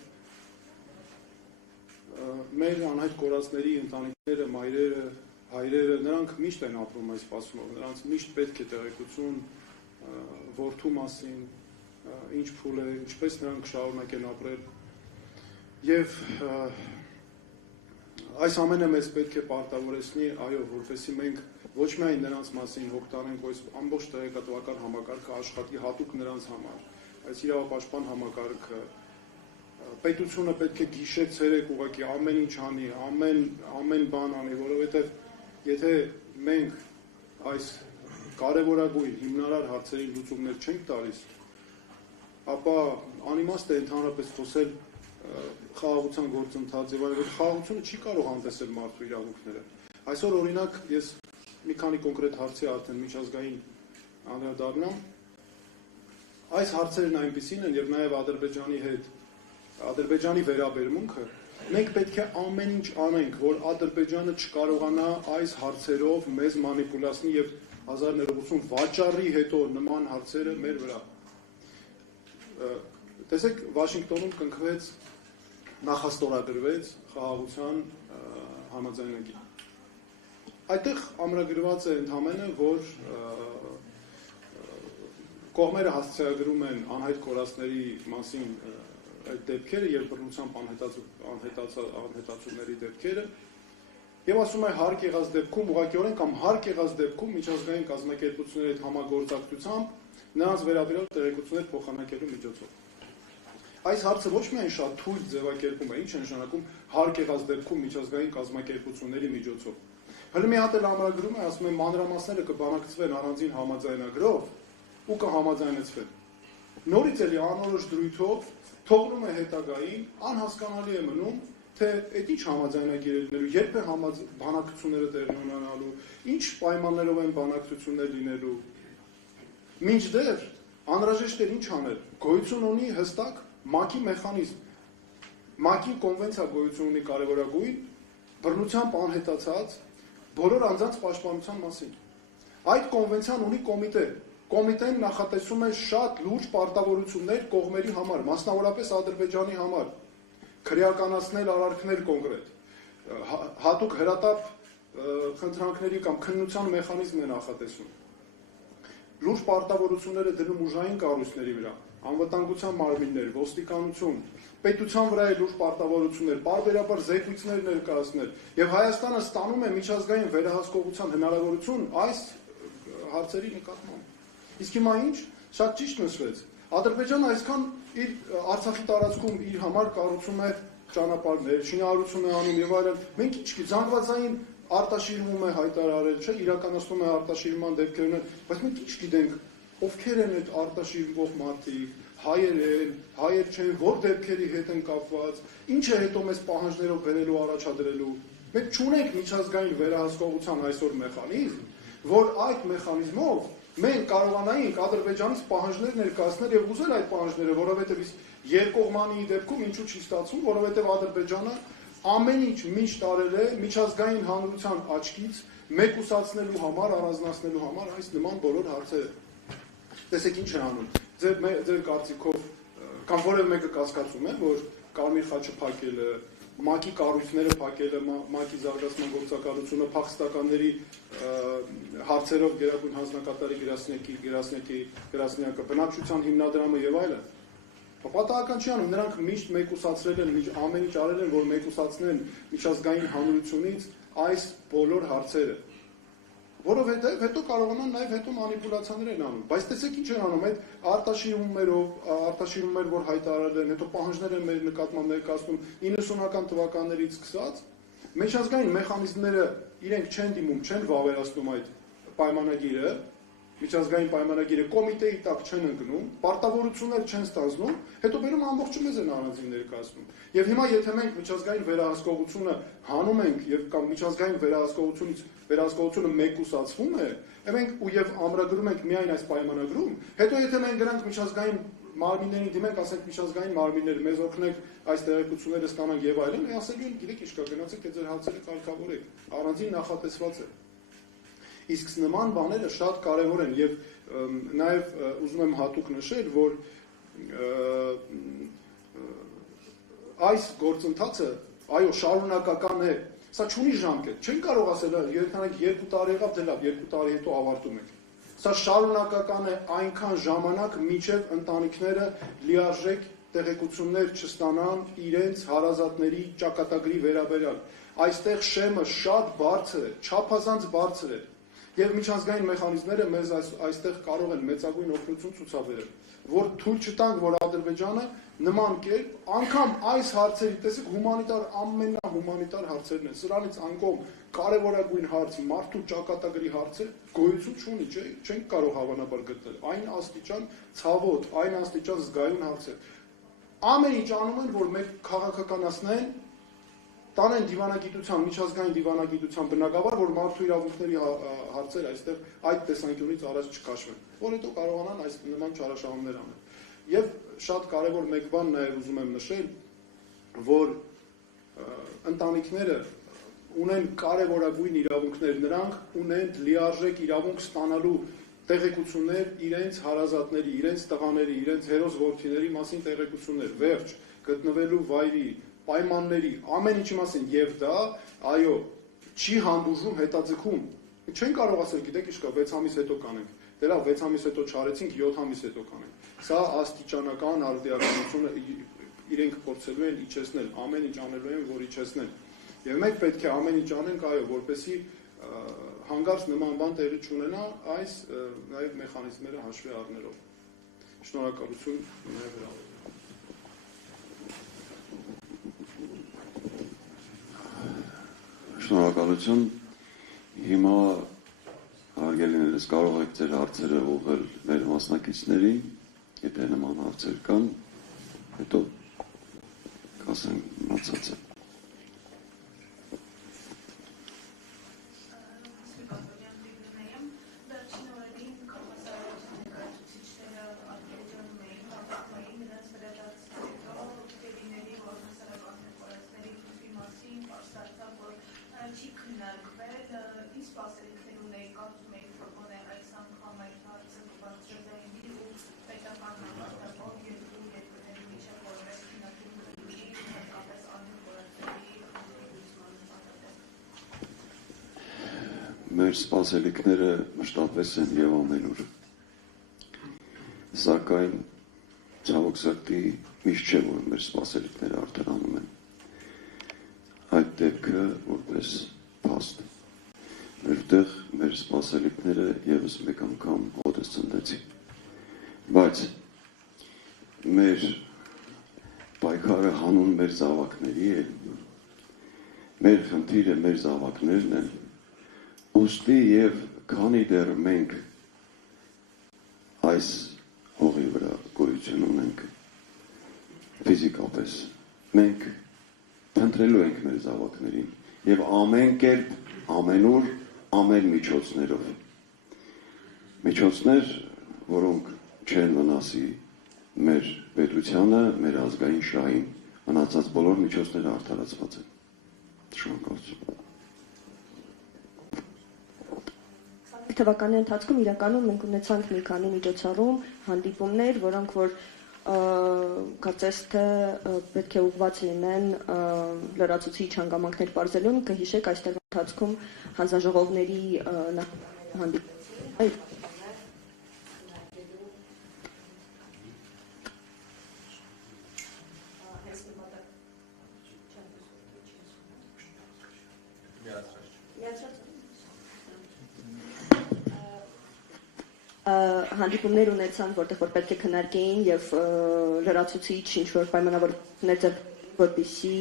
մեր անհայտ կորածների ընտանիքները մայրերը հայրերը նրանք միշտ են ապրում այս սպասումով նրանց միշտ պետք է տեղեկություն որդու մասին ինչ փուլ է ինչպես նրանք շարունակեն ապրել եւ այս ամենը մեզ պետք է պարտավորեցնի այո որովհետեւ մենք ոչ միայն նրանց մասին հոգ տանենք այս ամբողջ տեղեկատվական համակարգը աշխատի հատուկ նրանց համար այս իրավապաշտպան համակարգը պետությունը պետք է գիշեր ցերեկ ուղղակի ամեն ինչ անի ամեն բան անի որովհետեւ եթե մենք այս կարևորագույն հիմնարար հարցերին լուծումներ չենք տալիս ապա անիմաստ է ընդհանրապես խոսել խաղաղության գործընթացի եւ այլն խաղաղությունը չի կարող անտեսել մարդու իրավունքները այսօր օրինակ ես մի քանի կոնկրետ հարցի արդեն միջազգային անդրադառնամ այս հարցերն այնպիսին են եւ նաեւ Ադրբեջանի հետ Ադրբեջանի վերաբերմունքը մենք պետք է ամեն ինչ անենք որ Ադրբեջանը չկարողանա այս հարցերով մեզ մանիպուլացնի եւ 1980 վաճառի հետո նման հարցերը մեր վրա տեսեք Վաշինգտոնում կնքվեց նախաստորագրվեց խաղաղության համաձայնագիր այդտեղ ամրագրված է ընդհանրապես որ կողմերը հասցեագրում են անհայտ կորածների մասին այդ դեպքերը եւ բռնությամբ անհետացումների դեպքերը եւ ասում է հարկ եղած դեպքում ուղղակիորեն կամ հարկ եղած դեպքում միջազգային կազմակերպությունների հետ համագործակցությամբ նրանց վերաբերյալ տեղեկություններ փոխանակելու միջոցով այս հարցը ոչ միայն շատ թույլ ձևակերպում է ինչ է նշանակում հարկ եղած դեպքում միջազգային կազմակերպությունների միջոցով հələ մի հատ էլ ամրագրում է ասում է մանրամասները կբանակցվեն առանձին համաձայնագրով ու կհամաձայնեցվեն նորից էլի անորոշ դրույթով թողնում է հետագային անհասկանալի է մնում թե այդ ինչ համաձայնագիր է լինելու երբ է բանակցությունները տեղի ունենալու ինչ պայմաններով են բանակցություններ լինելու մինչդեռ անհրաժեշտ է ինչ անել գոյություն ունի հստակ ՄԱԿ-ի մեխանիզմ ՄԱԿ-ի կոնվենցիա գոյություն ունի կարևորագույն բռնությամբ անհետացած բոլոր անձանց պաշտպանության մասին այդ կոնվենցիան ունի կոմիտե կոմիտեն նախատեսում է շատ լուրջ պարտավորություններ կողմերի համար մասնավորապես Ադրբեջանի համար քրեականացնել արարքներ կոնկրետ հատուկ հրատապ խնդրանքների կամ քննության մեխանիզմ է նախատեսում լուրջ պարտավորությունները դնում ուժային կառույցների վրա անվտանգության մարմիններ, ոստիկանություն, պետության վրա է լուրջ պարտավորություններ, պարբերաբար զեկույցներ ներկայացնել եւ Հայաստանը ստանում է միջազգային վերահսկողության հնարավորություն այս հարցերի նկատմամբ։ Իսկ հիմա ինչ, շատ ճիշտ նշվեց։ Ադրբեջանը այսքան իր Արցախի տարածքում իր համար կառուցում է ճանապարհներ, շինարարություն է անում եւ այլն։ Մենք ինչ զանգվածային արտաշիրվում է հայտարարել, չէ, իրականացնում է արտաշիրման դեպքերն, բայց մենք ինչ գիտենք ովքեր են այդ արտաշիրվող մարդիկ, հայեր չեն, որ դեպքերի հետ են կապված, ինչ է հետո մեզ պահանջներով բերելու առաջադրելու։ Մենք չունենք միջազգային վերահսկողության այսօր մեխանիզմ, որ այդ մեխանիզմով մենք կարողանայինք Ադրբեջանից պահանջներ ներկայացնել եւ ուզել այդ պահանջները, որովհետեւ երկկողմանի դեպքում ինչու չի ստացվում, որովհետեւ Ադրբեջանը ամեն ինչ միշտ արել է միջազգային հանրության աչքից մեկուսացնելու համար, առանձնացնելու համար այս նման բոլոր հարցերը։ Տեսեք ինչ է անում։ Ձեր կարծիքով կամ որևէ մեկը կասկածում է, որ Կարմիր խաչը փակելը, ՄԱԿ-ի կառույցները փակելը, ՄԱԿ-ի զարգացման գործակալությունը, փախստականների հարցերով գերագույն հանձնակատարի գրասենյակը, բնակչության հիմնադրամը եւ այլն։ Պատահական չի անում, նրանք միշտ մեկուսացրել են, ամեն ինչ արել են, որ մեկուսացնեն միջազգային հանրությունից այս բոլոր հարցերը։ Որովհետև հետո կարողանան նաև հետո մանիպուլյացիաներ են անում, բայց տեսեք ինչ են անում, այդ արտաշիրումներ, որ հայտարարել են, հետո պահանջներ են մեր նկատմամբ ներկայացնում 90-ական թվականներից սկսած, միջազգային մեխանիզմները իրենք չեն դիմում, չեն վավերացնում այդ պայմանագիրը, միջազգային պայմանագիրը կոմիտեի տակ չեն ընկնում, պարտավորություններ չեն ստանձնում, հետո բերում ամբողջը մեզ են առանձին ներկայացնում։ Եվ հիմա եթե մենք միջազգային վերահսկողությունը հանում ենք եւ կամ միջազգային վերահսկողությունը մեկուսացվում է, մենք եւ ամրագրում ենք միայն այս պայմանագրում, հետո եթե մենք գրանք միջազգային մարմիններին դիմենք, ասենք միջազգային մարմիններ մեզ օգնեք այս տեղեկությունները ստանանք եւ այլն, ասելու են, գիտեք ինչ կա, գնացեք թե ձեր հարցերը կարգավորեք, առանձին նախատեսված է։ Իսկ նման բաները շատ կարևոր են եւ նաեւ ուզում եմ հատուկ նշել, որ այս գործընթացը այո շարունակական է, սա չունի ժամկետ, չեն կարող ասել երբանակ 2 տարի եղավ, դե լավ 2 տարի հետո ավարտում ենք։ Սա շարունակական է այնքան ժամանակ, մինչև ընտանիքները լիարժեք տեղեկություններ չստանան իրենց հարազատների ճակատագրի վերաբերյալ։ Այստեղ շեմը շատ բարձր է, չափազանց բարձր է։ Եվ միջազգային մեխանիզմները մեզ այստեղ կարող են մեծագույն օգնություն ցուցաբերել, որ թույլ չտանք, որ Ադրբեջանը նման կերպ, անգամ այս հարցերի, տեսեք, հումանիտար ամենահումանիտար հարցերն են, սրանից անկողմ կարևորագույն հարց, մարդու ճակատագրի հարցը գոյություն չունի, չենք կարող հավանաբար գտնել, այն աստիճան ցավոտ, այն աստիճան զգայուն հարց է։ Ամեն ինչ անում են, որ մեկ քաղաքականացնեն, տանեն դիվանագիտության, միջազգային դիվանագիտության բնագավառ, որ մարդու իրավունքների հարցեր այստեղ այդ տեսանկյունից առաջ չքաշվեն, որ հետո կարողանան այս նման չարաշահումներ անել։ Եվ շատ կարևոր մեկ բան նաև ուզում եմ նշել, որ ընտանիքները ունեն կարևորագույն իրավունքներ, նրանք ունեն լիարժեք իրավունք ստանալու տեղեկություններ իրենց հարազատների, իրենց տղաների, իրենց հերոս որդիների մասին տեղեկություններ, վերջ, գտնվելու վայրի, պայմանների, ամեն ինչի մասին, եւ դա, այո, չի հանդուրժում հետաձգում։ Չեն կարող ասել, գիտեք ինչ կա, 6 ամիս հետո կանենք։ Դե լավ, 6 ամիս հետո չարեցինք, 7 ամիս հետո կանենք։ Սա աստիճանական արդիականությունը իրենք փորձելու են իջեցնել, ամեն ինչ անելու են, որ իջեցնեն։ Եվ մենք պետք է ամեն ինչ անենք, այո, որպեսզի հանկարծ նման բան տեղի չունենա, այս նաև մեխանիզմները հաշվի առնելով։ Շնորհակալություն նաև հրավերին։ Շնորհակալություն։ Հիմա հարգելիներս կարող եք ձեր հարցերը ուղղել մեր մասնակիցներին, եթե նման հարցեր կան, հետո կասենք մնացածը։ Մեր սպասելիքները մշտապես են եւ ամենուր։ Սակայն ցավոք սրտի միշտ չէ, որ մեր սպասելիքները արդարանում են։ Այդ դեպքը որպես փաստ։ Որտեղ մեր սպասելիքները եւս մեկ անգամ հոտս ցնդեցին։ Բայց մեր պայքարը հանուն մեր զավակների է։ Մեր խնդիրը մեր զավակներն են։ Ուստի եւ քանի դեռ մենք այս հողի վրա գոյություն ունենք ֆիզիկապես, մենք փնտրելու ենք մեր զավակներին եւ ամեն կերպ, ամենուր, ամեն միջոցներով։ Միջոցներ, որոնք չեն վնասի մեր պետությանը, մեր ազգային շահին, մնացած բոլոր միջոցները արդարացված են։ Շնորհակալություն։ Թվականի ընթացքում իրականում մենք ունեցանք մի քանի միջոցառում, հանդիպումներ, որոնք որ կարծես թե պետք է ուղղված լինեն լրացուցիչ հանգամանքներ բարձելուն, կհիշեք այստեղ ընթացքում հանձնաժողովների հանդիպում հանդիպումներ ունեցան, որտեղ որ պետք է քննարկեին եւ լրացուցիչ ինչ-որ պայմանավորվածություններ ձեռք որպեսզի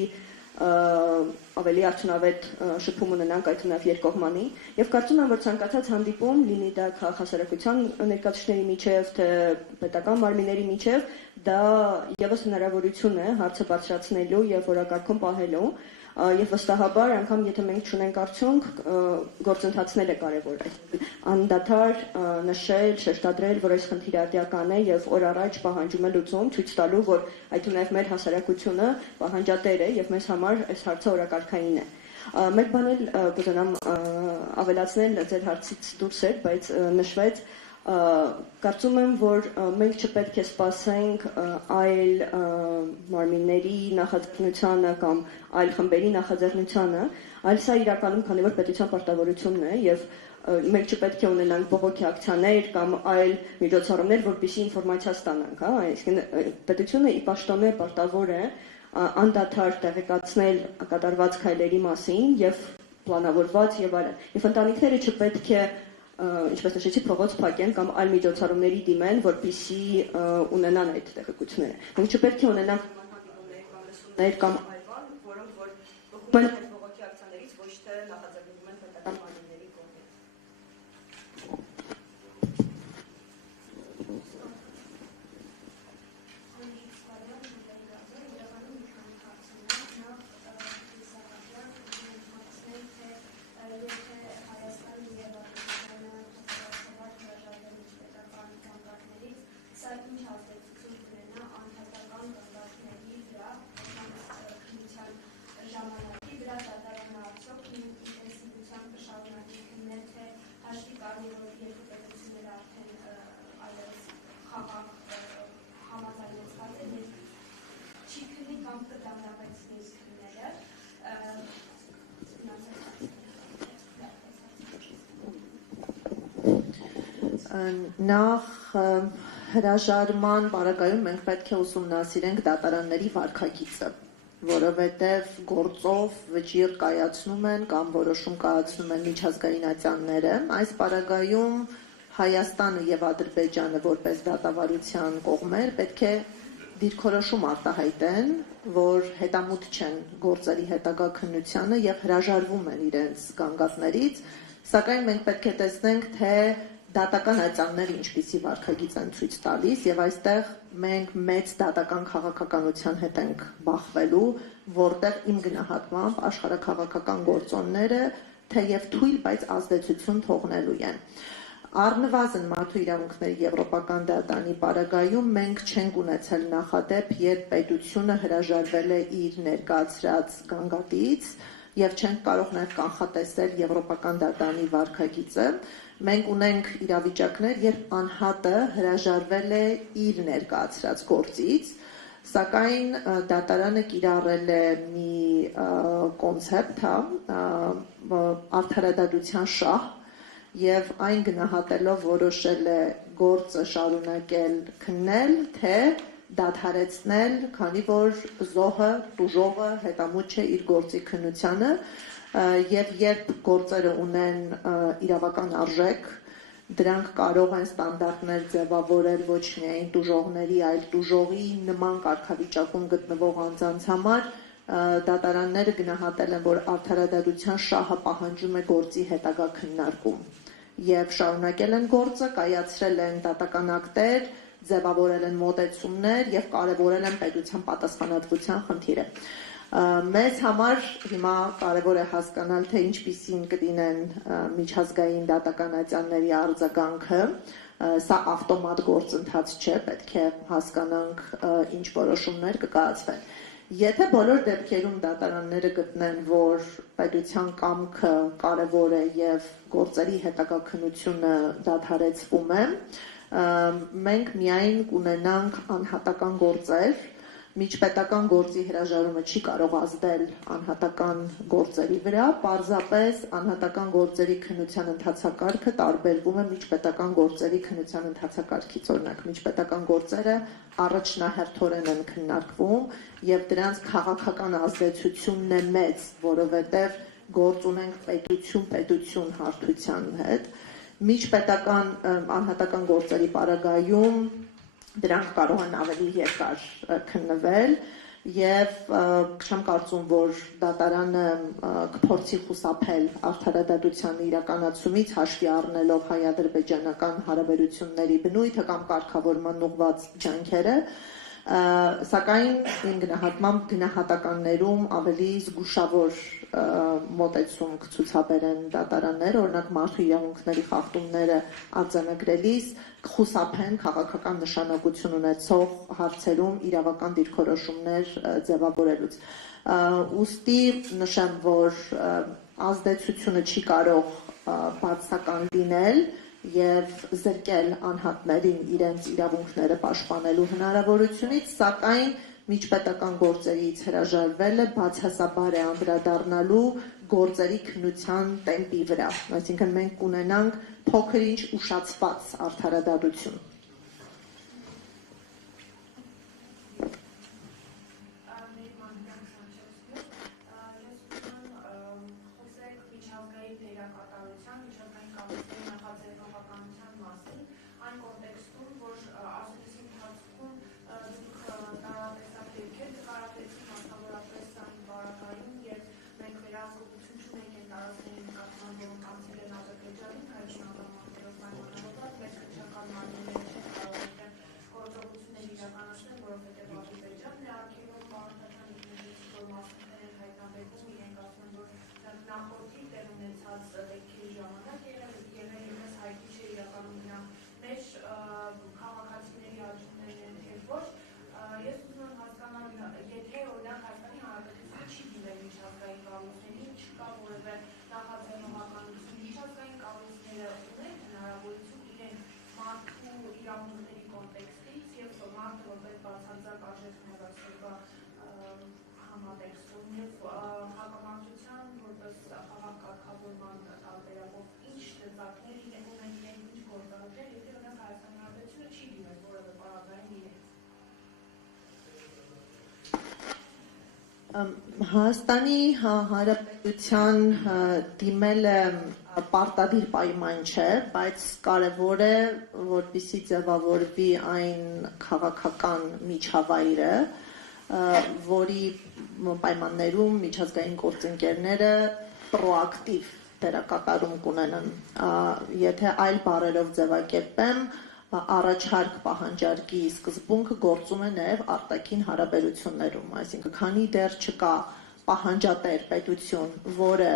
ավելի արդյունավետ շփում ունենանք այդ նաև երկկողմանի եւ կարծում եմ որ ցանկացած հանդիպում լինի դա քաղաքասարակության ներկայացուցիչների միջև թե պետական մարմինների միջև դա եւս հնարավորություն է հարցը բարձրացնելու եւ օրակարգում պահելու եւ վստահաբար անգամ եթե մենք չունենք արդյունք գործընթացնել է կարեւոր անդադար նշել շեշտադրել որ այս խնդիրը արդիական է եւ օր առաջ պահանջում է լուծում ցույց տալու որ այդ ունեւ մեր հասարակությունը պահանջատեր է եւ մեզ համար այս հարցը օրակարգային է մեկ բան էլ կուզենամ ավելացնել ձեր հարցից դուրս էր բայց նշվեց կարծում եմ որ մենք չպետք է սպասենք այլ մարմինների նախաձեռնությանը կամ այլ խմբերի նախաձեռնությանը այլ սա իրականում քանի որ պետության պարտավորությունն է եւ մենք չպետք է ունենանք բողոքի ակցիաներ կամ այլ միջոցառումներ որպեսզի ինֆորմացիա ստանանք հա այսինքն պետությունը ի պաշտոնե պարտավոր է անդադար տեղեկացնել կատարված քայլերի մասին եւ պլանավորված եւ այլն եւ ընտանիքները չպետք է ինչպես նշեցի փողոց փակեն կամ այլ միջոցառումների դիմեն որպեսզի ունենան այդ տեղեկությունները մենք չպետք է ունենանք հանդիպումներ կամ այլ բան որոնք որ բխում են այդ բողոքի ակցիաներից ոչ թե նախաձեռնվում են պետական մարմինների կողմից Նախ հրաժարման բարակայում մենք պետք է ուսումնասիրենք դատարանների վարքագիծը, որովհետև գործով վճիռ կայացնում են կամ որոշում կայացնում են միջազգային ատյանները։ Այս բարակայում Հայաստանը եւ Ադրբեջանը որպես դատավարության կողմեր պետք է դիրքորոշում արտահայտեն, որ հետամուտ չեն գործերի հետագա քննությանը եւ հրաժարվում են իրենց գանգատներից, սակայն մենք պետք է տեսնենք, թե դատական ատյանները ինչպիսի վարքագիծ են ցույց տալիս եւ այստեղ մենք մեծ դատական քաղաքականության հետ ենք բախվելու, որտեղ իմ գնահատմամբ աշխարհաքաղաքական գործոնները թեև թույլ, բայց ազդեցություն թողնելու են։ Առնվազն մարդու իրավունքների եվրոպական դատարանի պարագայում մենք չենք ունեցել նախադեպ, երբ պետությունը հրաժարվել է իր ներկայացրած գանգատից եւ չենք կարող նաեւ կանխատեսել եվրոպական դատարանի վարքագիծը։ Մենք ունենք իրավիճակներ, երբ անհատը հրաժարվել է իր ներկայացրած գործից, սակայն դատարանը կիրառել է մի կոնցեպտ, արդարադատության շահ, եւ այն գնահատելով որոշել է գործը շարունակել քննել, թե դադարեցնել, քանի որ զոհը, տուժողը հետամուտ չէ իր գործի քննությանը, եւ երբ գործերը ունեն իրավական արժեք, դրանք կարող են ստանդարտներ ձևավորել ոչ միայն տուժողների, այլ տուժողի նման կարգավիճակում գտնվող անձանց համար, դատարանները գնահատել են, որ արդարադատության շահը պահանջում է գործի հետագա քննարկում եւ շարունակել են գործը, կայացրել են դատական ակտեր, ձևավորել են մոտեցումներ եւ կարեւորել են պետության պատասխանատվության խնդիրը։ Մեզ համար հիմա կարևոր է հասկանալ, թե ինչպիսին կլինեն միջազգային դատական ատյանների արձագանքը, սա ավտոմատ գործընթաց չէ, պետք է հասկանանք ինչ որոշումներ կկայացվեն։ Եթե բոլոր դեպքերում դատարանները գտնեն, որ պետության կամքը կարևոր է եւ գործերի հետագա քննությունը դադարեցվում է, մենք միայն կունենանք անհատական գործեր, միջպետական գործի հրաժարումը չի կարող ազդել անհատական գործերի վրա, պարզապես անհատական գործերի քննության ընթացակարգը տարբերվում է միջպետական գործերի քննության ընթացակարգից, օրինակ միջպետական գործերը առաջնահերթորեն են քննարկվում եւ դրանց քաղաքական ազդեցությունն է մեծ, որովհետեւ գործ ունենք պետություն հարթության հետ, միջպետական անհատական գործերի պարագայում դրանք կարող են ավելի երկար քննվել եւ չեմ կարծում, որ դատարանը կփորձի խուսափել արդարադատության իրականացումից հաշվի առնելով հայ-ադրբեջանական հարաբերությունների բնույթը կամ կարգավորման ուղղված ջանքերը, սակայն իմ գնահատմամբ գնահատականներում ավելի զգուշավոր մոտեցում կցուցաբերեն դատարաններ, օրինակ մարդու իրավունքների խախտումները արձանագրելիս կխուսափեն քաղաքական նշանակություն ունեցող հարցերում իրավական դիրքորոշումներ ձևավորելուց։ Ուստի նշեմ, որ ազդեցությունը չի կարող բացասական լինել եւ զրկել անհատներին իրենց իրավունքները պաշտպանելու հնարավորությունից, սակայն միջպետական գործերից հրաժարվելը բացասաբար է անդրադառնալու գործերի քննության տեմպի վրա, այսինքն մենք կունենանք փոքր-ինչ ուշացված արդարադատություն։ Հայաստանի Հանրապետության դիմելը պարտադիր պայման չէ, բայց կարևոր է, որպեսզի ձևավորվի այն քաղաքական միջավայրը, որի պայմաններում միջազգային գործընկերները պրոակտիվ դերակատարում կունենան։ Եթե այլ բառերով ձևակերպեմ, առաջարկ պահանջարկի սկզբունքը գործում է նաև արտաքին հարաբերություններում, այսինքն քանի դեռ չկա պահանջատեր պետություն, որը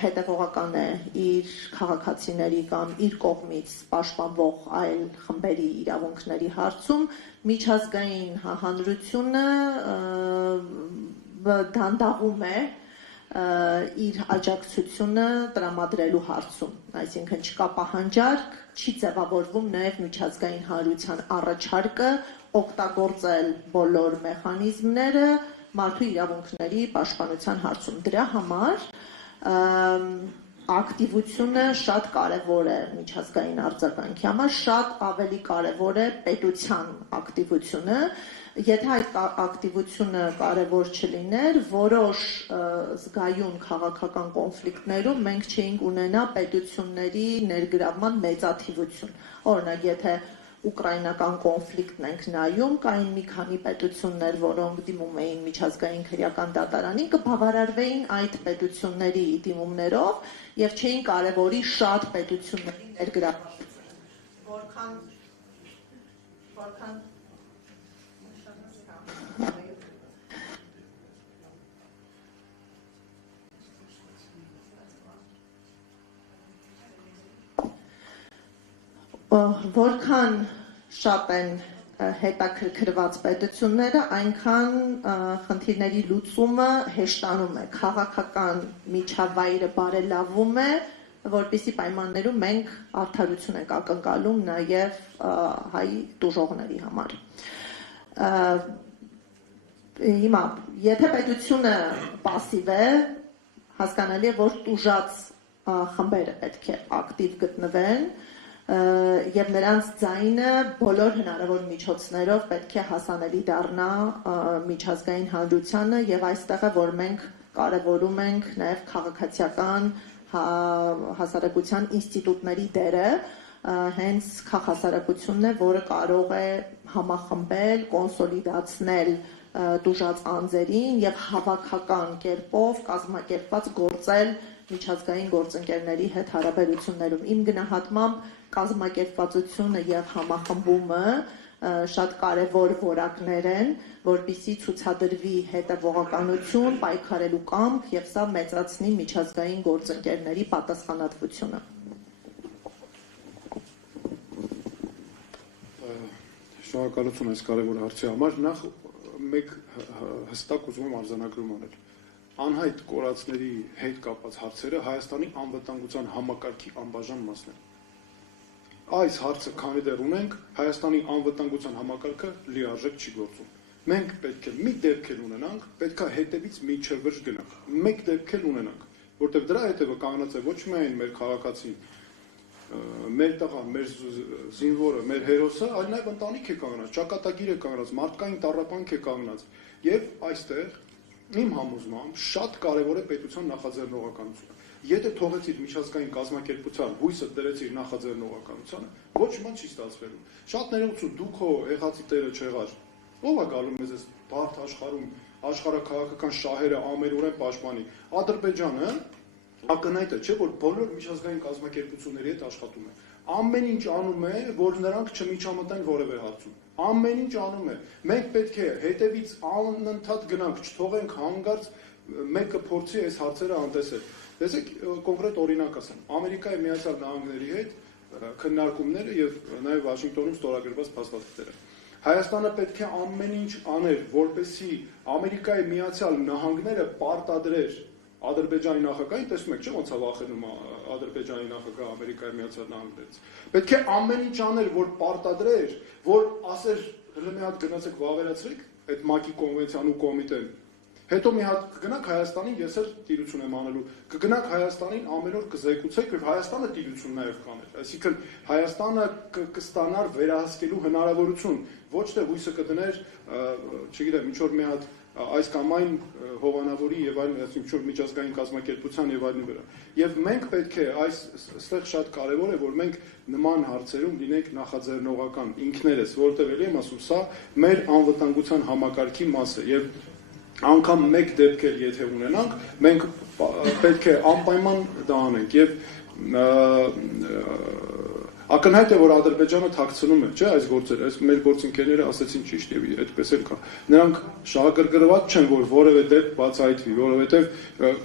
հետևողական է իր քաղաքացիների կամ իր կողմից պաշտպանվող այլ խմբերի իրավունքների հարցում, միջազգային հանրությունը դանդաղում է իր աջակցությունը տրամադրելու հարցում, այսինքն չկա պահանջարկ, չի ձևավորվում նաև միջազգային հանրության առաջարկը օգտագործել բոլոր մեխանիզմները մարդու իրավունքների պաշտպանության հարցում։ Դրա համար ակտիվությունը շատ կարևոր է միջազգային արձագանքի համար, շատ ավելի կարևոր է պետության ակտիվությունը, եթե այդ ակտիվությունը կարևոր չլիներ, որոշ զգայուն քաղաքական կոնֆլիկտներում մենք չէինք ունենա պետությունների ներգրավման մեծաթիվություն։ Օրինակ, եթե ուկրաինական կոնֆլիկտն ենք նայում, կային մի քանի պետություններ, որոնք դիմում էին միջազգային քրեական դատարանին, կբավարարվեին այդ պետությունների դիմումներով եւ չէին կարևորի շատ պետությունների ներգրավվածությունը։ Որքան որքան շատ են հետաքրքրված պետությունները, այնքան խնդիրների լուծումը հեշտանում է, քաղաքական միջավայրը բարելավում է, որպիսի պայմաններում մենք արդարություն ենք ակնկալում նաև հայ տուժողների համար։ Հիմա, եթե պետությունը պասիվ է, հասկանալի է, որ տուժած խմբերը պետք է ակտիվ գտնվեն եւ նրանց ձայնը բոլոր հնարավոր միջոցներով պետք է հասանելի դառնա միջազգային հանրությանը եւ այստեղ է, որ մենք կարևորում ենք նաեւ քաղաքացիական հասարակության ինստիտուտների դերը, հենց քաղաքասարակությունն է, որը կարող է համախմբել, կոնսոլիդացնել տուժած անձերին եւ հավաքական կերպով կազմակերպված գործել միջազգային գործընկերների հետ հարաբերություններում։ Իմ գնահատմամբ կազմակերպվածությունը եւ համախմբումը շատ կարևոր որակներ են, որպիսի ցուցադրվի հետևողականություն, պայքարելու կամք եւ սա մեծացնի միջազգային գործընկերների պատասխանատվությունը։ Շնորհակալություն այս կարևոր հարցի համար։ Նախ մեկ հստակ ուզում եմ արձանագրում անել։ Անհայտ կորածների հետ կապված հարցերը Հայաստանի անվտանգության համակարգի անբաժան մասն են։ Այս հարցը քանի դեռ ունենք, Հայաստանի անվտանգության համակարգը լիարժեք չի գործում։ Մենք պետք է մի դեպք էլ ունենանք, պետք է հետևից մինչև վերջ գնանք։ Մեկ դեպք էլ ունենանք, որտեղ դրա հետևը կանգնած է ոչ միայն մեր քաղաքացին, մեր տղան, մեր զինվորը, մեր հերոսը, այլ նաև ընտանիք է կանգնած, ճակատագիր է կանգնած, մարդկային տառապանք է կանգնած։ Եվ այստեղ իմ համոզմամբ շատ կարևոր է պետության նախաձեռնողականությունը։ Եթե թողեցիր միջազգային կազմակերպության հույսը դրեցիր նախաձեռնողականությանը, ոչ ոք չի ստացվելու։ Շատ ներողություն, դուք հո եղածի տերը չեղար։ Ո՞վ է գալու մեզ այս բարդ աշխարհում աշխարհաքաղաքական շահերը ամենուրեն պաշտպանի։ Ադրբեջանը ակնհայտ է, չէ՞ որ բոլոր միջազգային կազմակերպությունների հետ աշխատում է։ Ամեն ինչ անում է, որ նրանք չմիջամտեն որևէ հարցում։ Ամեն ինչ անում է։ Մենք պետք է հետևից անընդհատ գնանք, չթողենք հանգարց մեկը փորձի այս հարցերը անտեսել։ Տեսեք, կոնկրետ օրինակ ասեմ։ Ամերիկայի Միացյալ Նահանգների հետ քննարկումները եւ նաեւ Վաշինգտոնում ստորագրված փաստաթղթերը։ Հայաստանը պետք է ամեն ինչ աներ, որպեսզի Ամերիկայի Միացյալ Նահանգները պարտադրեր Ադրբեջանի նախագահին, տեսնում եք, չէ՞ ոնց է վախենում Ադրբեջանի նախագահը Ամերիկայի Միացյալ Նահանգներից։ Պետք է ամեն ինչ աներ, որ պարտադրեր, որ ասեր հենց մի հատ գնացեք վավերացրեք այդ ՄԱԿ-ի կոնվենցիան ու կոմիտեն։ Հետո մի հատ կգնաք Հայաստանին, ես էլ տիրություն եմ անելու, կգնաք Հայաստանին ամեն օր կզեկուցեք, եւ Հայաստանը տիրություն նաեւ կաներ։ Այսինքն Հայաստանը կստանար վերահսկելու հնարավորություն, ոչ թե հույսը կդներ, չգիտեմ, ինչ որ մի հատ այս կամ այն հովանավորի եւ այլն, այսինքն միջազգային կազմակերպության եւ այլնի վրա։ Եվ մենք պետք է այստեղ շատ կարեւոր է, որ մենք նման հարցերում լինենք նախաձեռնողական ինքներս, որտեղ էլի եմ ասում, սա մեր անվտանգության համակարգի մաս է եւ անգամ մեկ դեպք էլ եթե ունենանք, մենք պետք է անպայման դա անենք եւ ակնհայտ է, որ Ադրբեջանը թաքցնում է, չէ՞, այս գործերը, այս մեր գործընկերները ասեցին ճիշտ եւ այդպես էլ կա։ Նրանք շահագրգռված չեն, որ որևէ դեպք բացահայտվի, որովհետեւ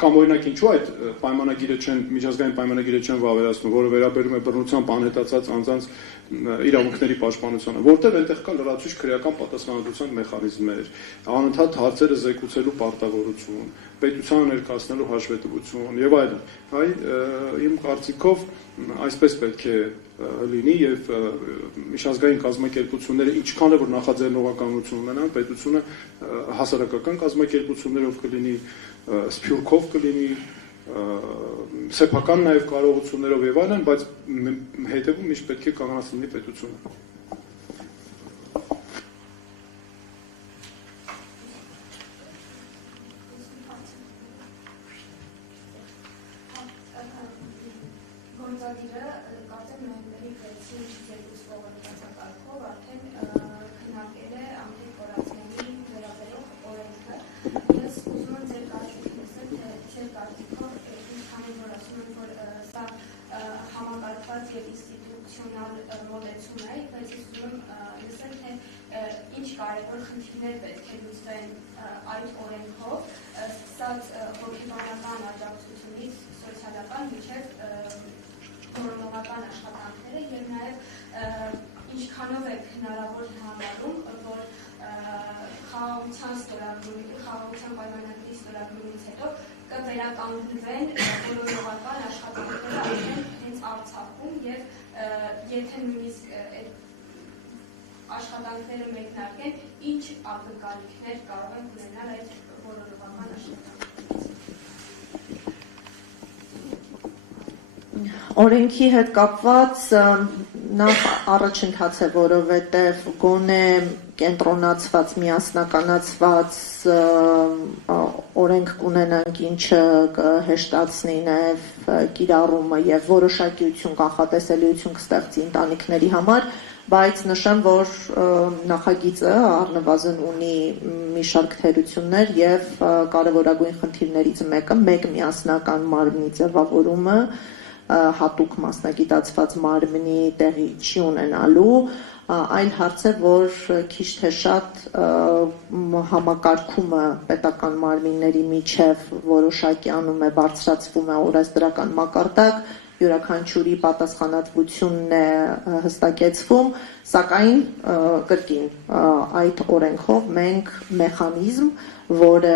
կամ օրինակ ինչու այդ պայմանագիրը չեն, միջազգային պայմանագիրը չեն վավերացնում, որը վերաբերում է բռնությամբ անհետացած անձանց իրավունքների պաշտպանությանը, որտեղ այնտեղ կա լրացուցիչ քրեական պատասխանատվության մեխանիզմներ, անընդհատ հարցերը զեկուցելու պարտավորություն, պետությանը ներկայացնելու հաշվետվություն եւ այլն։ Այ իմ կարծիքով այսպես պետք է լինի եւ միջազգային կազմակերպությունները ինչքան է որ նախաձեռնողականություն ունենան, պետությունը հասարակական կազմակերպություններով կլինի, սփյուռքով կլինի, սեփական նաև կարողություններով եւ այլն, բայց հետևում միշտ պետք է կանգնած լինի պետությունը։ Գործադիրը կարծեմ նոյեմբերի 6-ին ցույցեցվող ընթացակարգով արդեն քննարկել է անհետ կորածների վերաբերող օրենքը։ Ես ուզում եմ ձեր կարծիքն լսել, թե ձեր կարծիքով քանի որ ասում եմ, որ սա համակարգված եւ ինստիտուցիոնալ մոտեցում է, բայց ես ուզում եմ լսել, թե ինչ կարևոր խնդիրներ պետք է լուծվեն այդ օրենքով, սկսած հոգեբանական աջակցությունից սոցիալական միջև կորոնական աշխատանքները եւ նաեւ ինչքանով է հնարավոր համարում, որ խաղաղության պայմանագրի ստորագրումից հետո կվերականգնվեն բոլորովական աշխատանքները արդեն հենց Արցախում եւ եթե նույնիսկ այդ աշխատանքները մեկնարկեն, ինչ ակնկալիքներ կարող են ունենալ այդ բոլորովական աշխատանքներից։ Օրենքի հետ կապված նախ առաջընթաց է, որովհետև գոնե կենտրոնացված, միասնականացված օրենք կունենանք, ինչը կհեշտացնի նաև կիրառումը եւ որոշակիություն, կանխատեսելիություն կստեղծի ընտանիքների համար, բայց նշեմ, որ նախագիծը առնվազն ունի մի շարք թերություններ եւ կարեւորագույն խնդիրներից մեկը մեկ միասնական մարմնի ձևավորումը հատուկ մասնագիտացված մարմնի տեղի չի ունենալու, այլ հարց է, որ քիչ թե շատ համակարգումը պետական մարմինների միջև որոշակյանում է, բարձրացվում է օրենսդրական մակարդակ, յուրաքանչյուրի պատասխանատվությունն է հստակեցվում, սակայն կրկին այդ օրենքով մենք մեխանիզմ, որը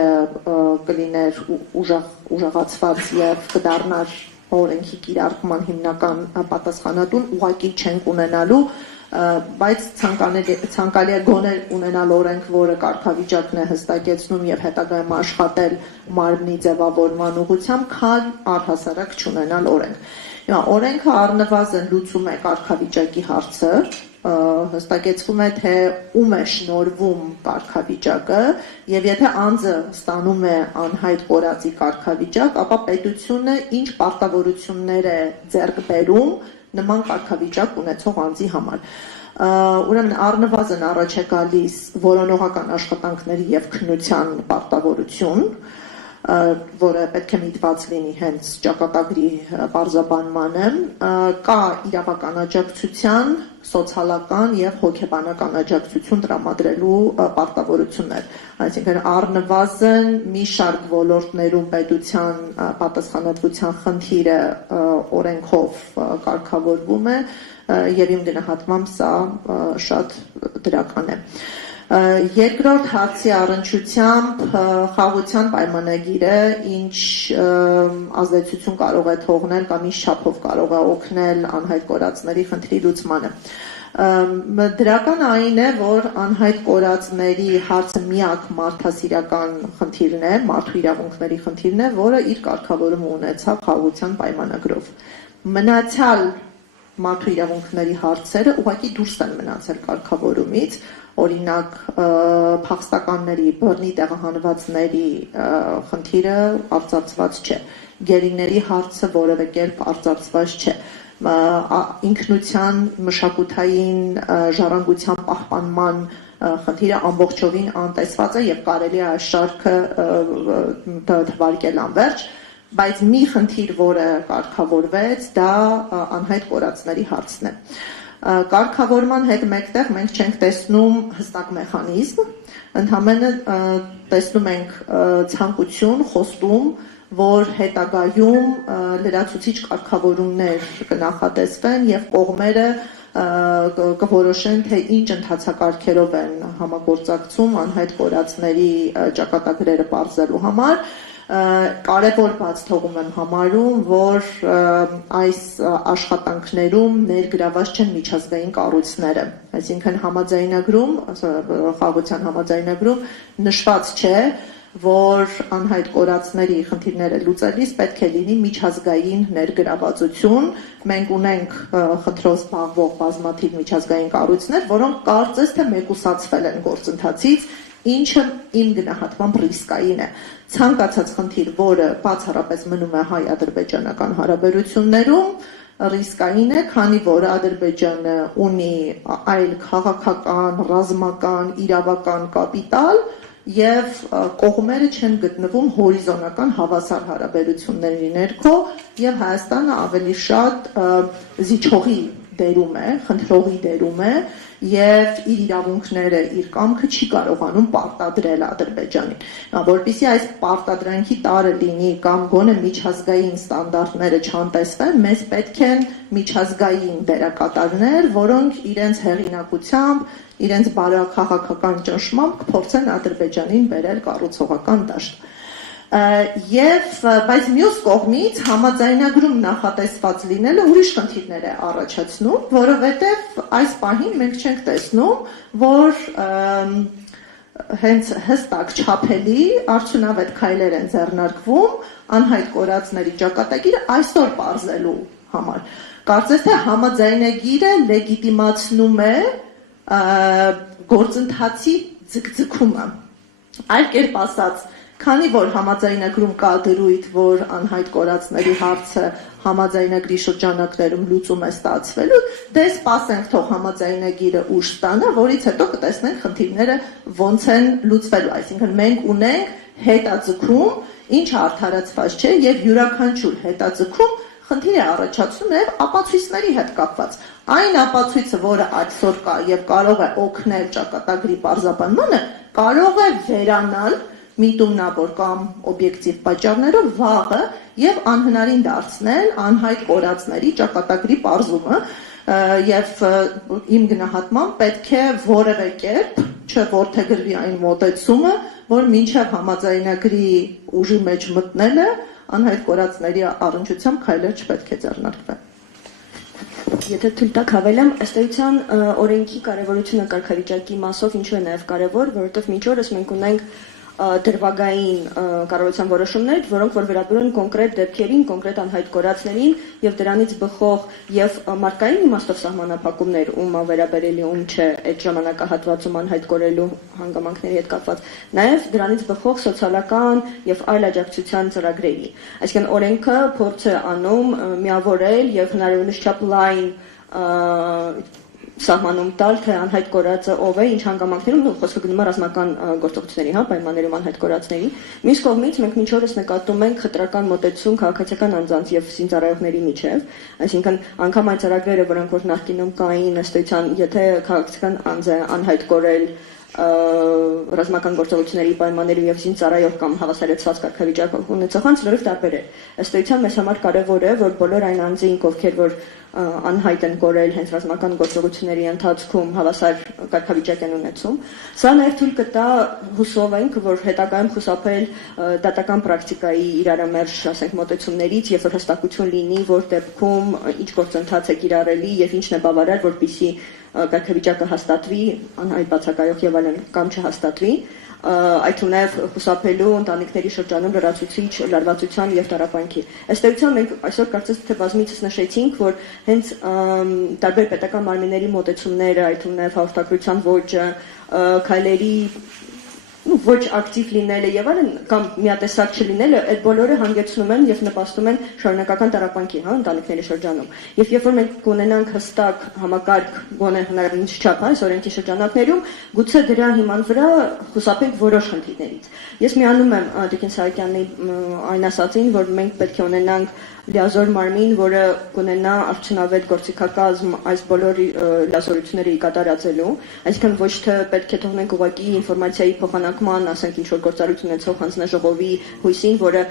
կլիներ ուժեղացված եւ կդառնար օրենքի կիրառման հիմնական պատասխանատուն, ուղղակի չենք ունենալու, բայց ցանկալի է գոնե ունենալ օրենք, որը կարգավիճակն է հստակեցնում եւ հետագայում աշխատել մարմնի ձևավորման ուղղությամբ, քան առհասարակ չունենալ օրենք։ Օրենքը առնվազն լուծում է կարգավիճակի հարցը, հստակեցվում է, թե ում է շնորհվում կարգավիճակը եւ եթե անձը ստանում է անհայտ կորածի կարգավիճակ, ապա պետությունը ինչ պարտավորություններ է ձեռք բերում նման կարգավիճակ ունեցող անձի համար։ Ուրեմն առնվազն առաջ է գալիս որոնողական աշխատանքների եւ քննության պարտավորություն, որը պետք է միտված լինի հենց ճակատագրի պարզաբանմանը, կա իրավական աջակցության, սոցիալական եւ հոգեբանական աջակցություն տրամադրելու պարտավորություններ։ Այսինքն առնվազն մի շարք ոլորտներում պետության պատասխանատվության խնդիրը օրենքով կարգավորվում է եւ իմ գնահատմամբ սա շատ դրական է։ Երկրորդ հարցի առնչությամբ խաղաղության պայմանագիրը ինչ ազդեցություն կարող է թողնել կամ ինչ չափով կարող է օգնել անհայտ կորածների խնդրի լուծմանը։ Դրական այն է, որ անհայտ կորածների հարցը միակ մարդասիրական խնդիրն է, մարդու իրավունքների խնդիրն է, որը իր կարգավորումը ունեցավ խաղաղության պայմանագրով։ Մնացյալ մարդու իրավունքների հարցերը ուղղակի դուրս են մնացել կարգավորումից, օրինակ փախստականների, բռնի տեղահանվածների խնդիրը արծարծված չէ, գերիների հարցը որևէ կերպ արծարծված չէ, ինքնության մշակութային ժառանգության պահպանման խնդիրը ամբողջովին անտեսված է եւ կարելի է այս շարքը թվարկել անվերջ, բայց մի խնդիր, որը կարգավորվեց, դա անհայտ կորածների հարցն է։ Կարգավորման հետ մեկտեղ մենք չենք տեսնում հստակ մեխանիզմ, ընդհանրապես տեսնում ենք ցանկություն, խոստում, որ հետագայում լրացուցիչ կարգավորումներ կնախատեսվեն եւ կողմերը կորոշեն, թե ինչ ընթացակարգերով են համագործակցում անհայտ կորածների ճակատագրերը պարզելու համար։ Կարևոր բաց թողում եմ համարում, որ այս աշխատանքներում ներգրաված չեն միջազգային կառույցները, այսինքն համաձայնագրում, խաղաղության համաձայնագրում նշված չէ, որ անհայտ կորածների խնդիրները լուծելիս պետք է լինի միջազգային ներգրավվածություն։ Մենք ունենք խնդրով զբաղվող բազմաթիվ միջազգային կառույցներ, որոնք կարծես թե մեկուսացվել են գործընթացից, ինչը իմ գնահատմամբ ռիսկային է։ Ցանկացած խնդիր, որը բացառապես մնում է հայ-ադրբեջանական հարաբերություններում, ռիսկային է, քանի որ Ադրբեջանը ունի այլ քաղաքական, ռազմական, իրավական կապիտալ եւ կողմերը չեն գտնվում հորիզոնական հավասար հարաբերությունների ներքո եւ Հայաստանը ավելի շատ զիջողի դերում է, խնդրողի դերում է եւ իր իրավունքները, իր կամքը չի կարողանում պարտադրել Ադրբեջանին։ Որպեսզի այս պարտադրանքի տարը լինի կամ գոնե միջազգային ստանդարտները չանտեսվեն, մեզ պետք են միջազգային դերակատարներ, որոնք իրենց հեղինակությամբ, իրենց բարոյաքաղաքական ճնշմամբ կփորձեն Ադրբեջանին բերել կառուցողական դաշտ։ Եվ բայց մյուս կողմից համաձայնագրում նախատեսված լինելը ուրիշ խնդիրներ է առաջացնում, որովհետև այս պահին մենք չենք տեսնում, որ հենց հստակ չափելի արդյունավետ քայլեր են ձեռնարկվում անհայտ կորածների ճակատագիրը այսօր պարզելու համար։ Կարծես թե համաձայնագիրը լեգիտիմացնում է գործընթացի ձգձգումը։ Այլ կերպ ասած, քանի որ համաձայնագրում կա դրույթ, որ անհայտ կորածների հարցը համաձայնագրի շրջանակներում լուծում է ստացվելու, դե սպասենք թող համաձայնագիրը ուժ ստանա, որից հետո կտեսնենք խնդիրները ոնց են լուծվելու, այսինքն մենք ունենք հետաձգում, ինչը արդարացված չէ եւ յուրաքանչյուր հետաձգում խնդիր է առաջացնում նաև ապացույցների հետ կապված։ Այն ապացույցը, որը այսօր կա եւ կարող է օգնել ճակատագրի պարզաբանմանը, կարող է վերանալ միտումնավոր կամ օբյեկտիվ պատճառներով վաղը եւ անհնարին դարձնել անհայտ կորածների ճակատագրի պարզումը եւ իմ գնահատմամբ պետք է որևէ կերպ չորդեգրվի այն մոտեցումը, որ մինչեւ համաձայնագրի ուժի մեջ մտնելը անհայտ կորածների առնչությամբ քայլեր չպետք է ձեռնարկվեն։ Եթե թույլ տաք հավելեմ, ըստ էության օրենքի կարևորությունը կարգավիճակի մասով ինչու է նաև կարևոր, որովհետև մինչ օրս մենք ունենք դրվագային կառավարության որոշումներ, որոնք որ վերաբերում են կոնկրետ դեպքերին, կոնկրետ անհայտ կորածներին եւ դրանից բխող եւ մարդկային իմաստով սահմանափակումներ, ում վերաբերելի ում չէ այդ ժամանակահատվածում անհայտ կորելու հանգամանքների հետ կապված, նաեւ դրանից բխող սոցիալական եւ այլ աջակցության ծրագրերի։ Այսինքն օրենքը փորձ է անում միավորել եւ հնարավորինս չափ լայն սահմանում տալ, թե անհայտ կորածը ով է, ինչ հանգամանքներում, խոսքը գնում է ռազմական գործողությունների, պայմաններում անհայտ կորածների։ Մյուս կողմից մենք մինչ օրս նկատում ենք խտրական մոտեցում քաղաքացիական անձանց եւ զինծառայողների միջեւ, այսինքն անգամ այն ծրագրերը, որոնք որ նախկինում կային, ըստ էության, եթե քաղաքացիական անձ է անհայտ կորել ռազմական գործողությունների պայմաններում եւ զինծառայող կամ հավասարեցված կարգավիճակ ունեցող անձ լրիվ տարբեր է։ Ըստ էության մեզ համար կարեւոր է, որ բոլոր այն անձինք, ովքեր որ անհայտ են կորել հենց ռազմական գործողությունների ընթացքում հավասար կարգավիճակ են ունեցում։ Սա նաև թույլ կտա հուսով ենք, որ հետագայում խուսափել դատական պրակտիկայի իրարամերժ, ասենք, մոտեցումներից եւ որ հստակություն լինի, որ դեպքում ինչ գործընթաց է կիրառելի եւ ինչն է բավարար, որպեսզի կարգավիճակը հաստատվի, անհայտ բացակայող եւ այլն կամ չհաստատվի, այդ նաև խուսափելու ընտանիքների շրջանում լրացուցիչ լարվածության եւ տառապանքի։ Ըստ էության մենք այսօր կարծես թե բազմիցս նշեցինք, որ հենց տարբեր պետական մարմինների մոտեցումները, այդ թվում նաև հաղորդակցության ոճը, քայլերի ոչ ակտիվ լինելը եւ այլն կամ միատեսակ չլինելը, այդ բոլորը հանգեցնում են եւ նպաստում են շարունակական տառապանքի, ընտանիքների շրջանում։ Եւ երբ որ մենք կունենանք հստակ համակարգ, գոնե հնարավորինս չափ, այս օրենքի շրջանակներում, գուցե դրա հիման վրա խուսափենք որոշ խնդիրներից։ Ես միանում եմ Տիկին Սահակյանի այն ասածին, որ մենք պետք է ունենանք լիազոր մարմին, որը կունենա արդյունավետ գործիքակազմ այս բոլոր լիազորությունները կատարածելու, այսինքն ոչ թե պետք է թողնենք ուղղակի ինֆորմացիայի փոխանակման, ասենք ինչ որ գործառույթ ունեցող հանձնաժողովի հույսին, որը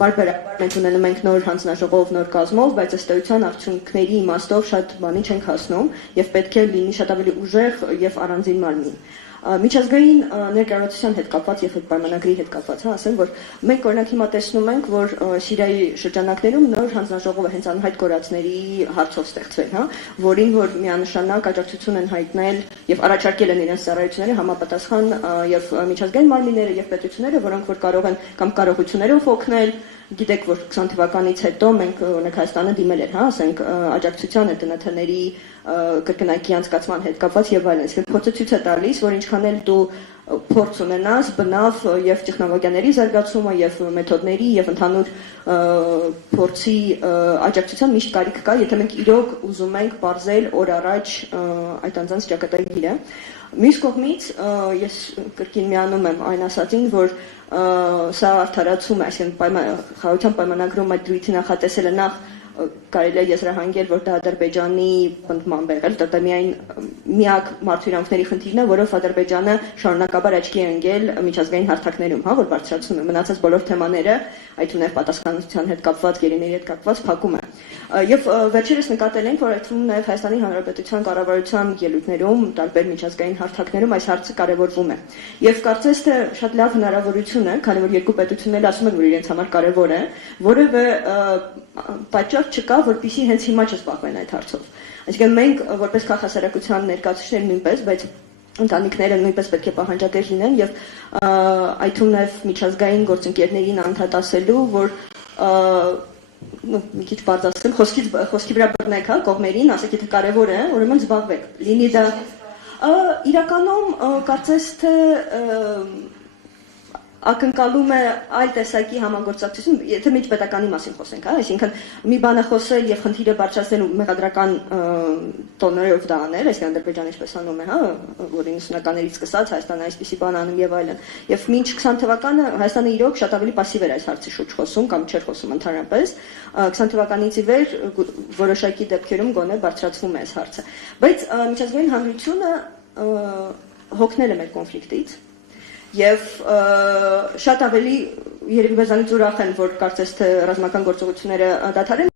բարբերաբար մենք ունենում ենք նոր հանձնաժողով, նոր կազմով, բայց ըստ էության արդյունքների իմաստով շատ բանի չենք հասնում եւ պետք է լինի շատ ավելի ուժեղ եւ առանձին մարմին։ Միջազգային ներկայացության հետ կապված եւ պայմանագրի հետ կապված, ասեմ, որ մենք օրինակ հիմա տեսնում ենք, որ Սիրիայի շրջանակներում նոր հանձնաժողովը հենց անհայտ կորածների հարցով ստեղծվել, որին որ միանշանակ աջակցություն են հայտնել եւ առաջարկել են իրենց ծառայությունները համապատասխան եւ միջազգային մարմինները եւ պետությունները, որոնք որ կարող են կամ կարողություններով օգնել։ Գիտեք, որ 20 թվականից հետո մենք օրինակ Հայաստանը դիմել էր, ասենք, աջակցության ՏՆԹ-ների կրկնակի անցկացման հետ կապված եւ այլն։ Իսկ փորձը ցույց է տալիս, որ ինչքան էլ դու փորձ ունենաս բնավ եւ տեխնոլոգիաների զարգացումը եւ մեթոդների եւ ընդհանուր փորձի աջակցության միշտ կարիք կա, եթե մենք իրոք ուզում ենք բարձել օր առաջ այդ անձանց ճակատագիրը։ Մյուս կողմից ես կրկին միանում եմ այն ասածին, որ սա արդարացում է, այսինքն խաղաղության պայմանագրում այդ դրույթի նախատեսելը նախ կարելի է եզրահանգել, որ դա Ադրբեջանի պնդման եղել, դա միայն միակ մարդու իրավունքների խնդիրն է, որով Ադրբեջանը շարունակաբար աչքի է ընկել միջազգային հարթակներում, որ բարձրացնում է մնացած բոլոր թեմաները, այդ ուներ պատասխանատվության հետ կապված, գերիների հետ կապված փակում է։ Եվ վերջերս նկատել ենք, որ այդտեղում նաև Հայաստանի Հանրապետության կառավարության ելույթներում, տարբեր միջազգային հարթակներում այս հարցը կարևորվում է։ Եվ կարծես թե շատ լավ հնարավորություն է, քանի որ երկու պետությունները ասում են, որ իրենց համար կարևոր է, որևէ պատճառ չկա, որպեսզի հենց հիմա չզբաղվեն այդ հարցով։ Այսինքն մենք որպես քաղաքասարակության ներկայացուցիչներ նույնպես, բայց ընտանիքները նույնպես պետք է պահանջատեր լինեն եւ այդ թվում նաեւ միջազգային գործընկերներին անդրադառնալու, որ մի քիչ բարձ ասեմ, խոսքի վրա բռնեք, հա, կողմերին, ասեք, եթե կարևոր է, ուրեմն զբաղվեք։ Լինի դա իրականում կարծես թե ակնկալում է այլ տեսակի համագործակցություն, եթե միջպետականի մասին խոսենք, հա, այսինքն մի բանը խոսել եւ խնդիրը բարձրացնել ու մեղադրական տոներով դա անել, այսինքն Ադրբեջանը ինչպես անում է, հա, որ 90-ականներից սկսած Հայաստանը այսպիսի բան անում եւ այլն։ Եվ մինչ 20 թվականը Հայաստանը իրոք շատ ավելի пассив էր այս հարցի շուրջ խոսում կամ չէր խոսում ընդհանրապես, 20 թվականից ի վեր որոշակի դեպքերում գոնե բարձրացվում է այս հարցը։ Բայց միջազգային հանրությունը հոգնել է մեր կոնֆլիկտից եւ շատ ավելի երևի բազմից ուրախ են, որ կարծես թե ռազմական գործողությունները դադարեն։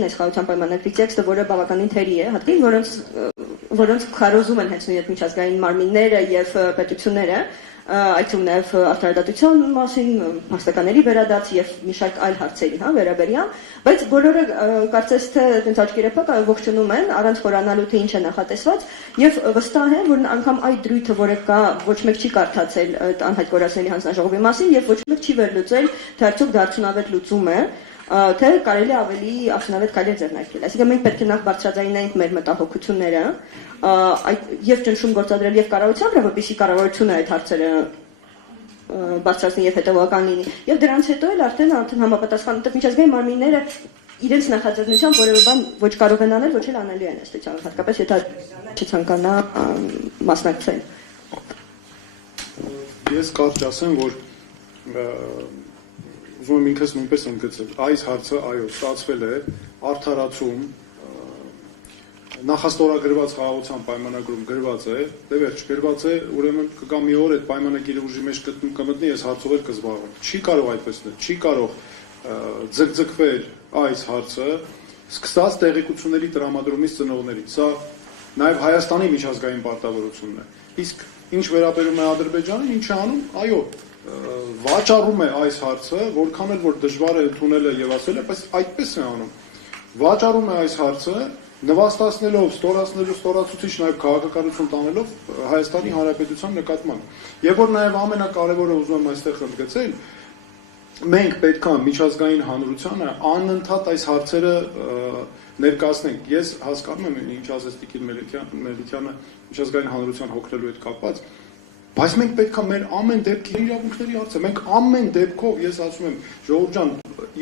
Այս խաղաղության պայմանագրի տեքստը, որը բավականին թերի է, հատկապես որոնց քարոզում են հենց նույնիսկ միջազգային մարմինները եւ պետությունները, այդ թվում նաեւ արտարադատության մասին, փաստականների վերադարձ եւ մի շարք այլ հարցերի, հա, վերաբերյալ, բայց բոլորը կարծես թե այնց աչքերը փակ ողջունում են առանց խորանալու թե ինչ է նախատեսված եւ վստահ են, որ անգամ այդ դրույթը, որը կա, ոչ մեկ չի կարդացել անհայտ կորածների հանձնաժողովի մասին եւ ոչ մեկ չի վերլուծել, թե արդյոք դա արդյունավետ լուծում է, թե կարելի ավելի արդյունավետ կարելի ձեռնարկել։ Այսինքն մենք պետք է նախ բարձրաձայնենք մեր մտահոգությունները, եւ ճնշում գործադրել եւ կառավարության վրա, որպեսզի կառավարությունը այդ հարցերը բարձրացնի եւ հետեւական լինի։ Եվ դրանց հետո էլ արդեն համապատասխան միջազգային մարմինները իրենց նախաձեռնությամբ որևէ բան ոչ կարող են անել, ոչ էլ անելի են ըստեյության, հատկապես եթե չցանկանա մասնակցել։ Ես կարճ ասեմ, որ ուզում եմ ինքս նույնպես ընդգծել, այս հարցը այո, ստացվել է արդարացում, նախաստորագրված խաղաղության պայմանագրում գրված է, դե վերջ գրված է, ուրեմն կգա մի օր այդ պայմանագիրը ուժի մեջ կմտնի, ես հարցով էլ կզբաղվեմ։ Չի կարող այդպես լինել, չի կարող ձգձգվել այս հարցը, սկսած տեղեկությունների տրամադրումից ծնողներից։ Սա նաև Հայաստանի միջազգային պարտավորությունն է։ Իսկ ինչ վերաբերում է Ադրբեջանին, ինչ է անում, այո, վաճառում է այս հարցը, որքան էլ որ դժվար է ընդունելը եւ ասելը, բայց այդպես է անում։ Վաճառում է այս հարցը, նվաստացնելով, ստորացուցիչ նաեւ քաղաքականություն տանելով Հայաստանի Հանրապետության նկատմամբ։ Եվ որ նաեւ ամենակարևորը ուզում եմ այստեղ ընդգծել, մենք պետք է միջազգային հանրությանը անընդհատ այս հարցերը ներկայացնենք։ Ես հասկանում եմ, ինչ ասեց Տիկին Մելիքյանը միջազգային հանրության հոգնելու հետ կապված, բայց մենք պետք է մեր ամեն դեպքի իրավունքների հարցը, մենք ամեն դեպքով, ես ասում եմ, ժողովուրդ ջան,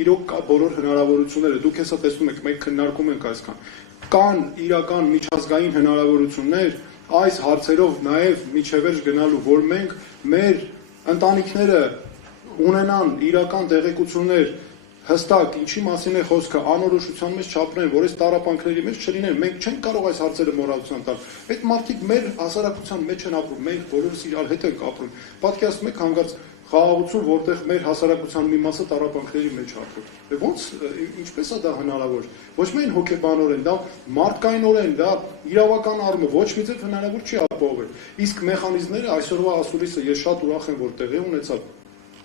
իրոք կա բոլոր հնարավորությունները, դուք հեսա տեսնում եք, մենք քննարկում ենք այսքան, կան իրական միջազգային հնարավորություններ այս հարցերով նաև միջևերջ գնալու, որ մենք մեր ընտանիքները ունենան իրական տեղեկություններ հստակ ինչի մասին է խոսքը, անորոշության մեջ չապրեն, որ այս տառապանքների մեջ չլինեն, մենք չենք կարող այս հարցերը մոռացության տալ։ Այդ մարդիկ մեր հասարակության մեջ են ապրում, մենք բոլորս իրար հետ ենք ապրում։ Պատկերացնում եք հանգարց խաղաղություն, որտեղ մեր հասարակության մի մասը տառապանքների մեջ ապրում։ Դե ոնց, ինչպես է դա հնարավոր։ Ոչ միայն հոգեբանորեն, դա մարդկայինորեն, դա իրավական առումով ոչ մի ձև հնարավոր չի ապահովել։ Իսկ մեխանիզմները այսօրվա ասուլիսը ես շատ ուրախ եմ, որ տեղի ունեցավ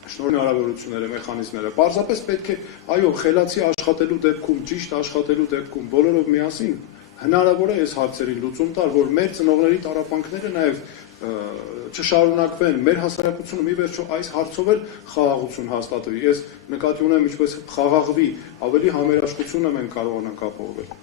շնորհ հնարավորությունները, մեխանիզմները։ Պարզապես պետք է, այո, խելացի աշխատելու դեպքում, ճիշտ աշխատելու դեպքում բոլորով միասին հնարավոր է այս հարցերին լուծում տալ, որ մեր ծնողների տառապանքները նաև չշարունակվեն, մեր հասարակությունը մի վերջո այս հարցով էլ խաղաղություն հաստատվի։ Ես նկատի ունեմ ինչպես խաղաղվի, ավելի համերաշխությունը մենք կարողանանք ապահովել։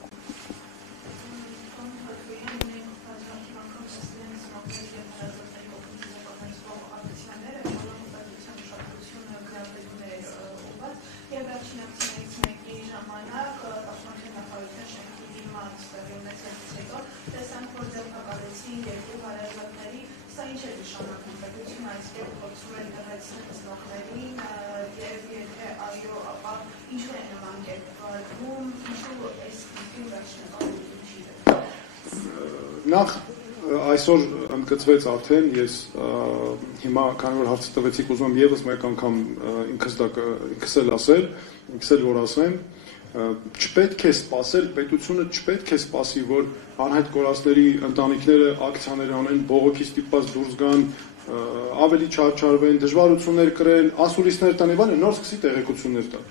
Նախ այսօր ընդգծվեց արդեն, ես հիմա քանի որ հարցը տվեցիք, ուզում եմ եւս մեկ անգամ ինքս էլ ասել, ինքս էլ որ ասեմ, չպետք է սպասել, պետությունը չպետք է սպասի, որ անհայտ կորածների ընտանիքները ակցիաներ անեն, բողոքի ստիպված դուրս գան, ավելի չարչարվեն, դժվարություններ կրեն, ասուլիսներ տան եւ այլն, նոր սկսի տեղեկություններ տալ։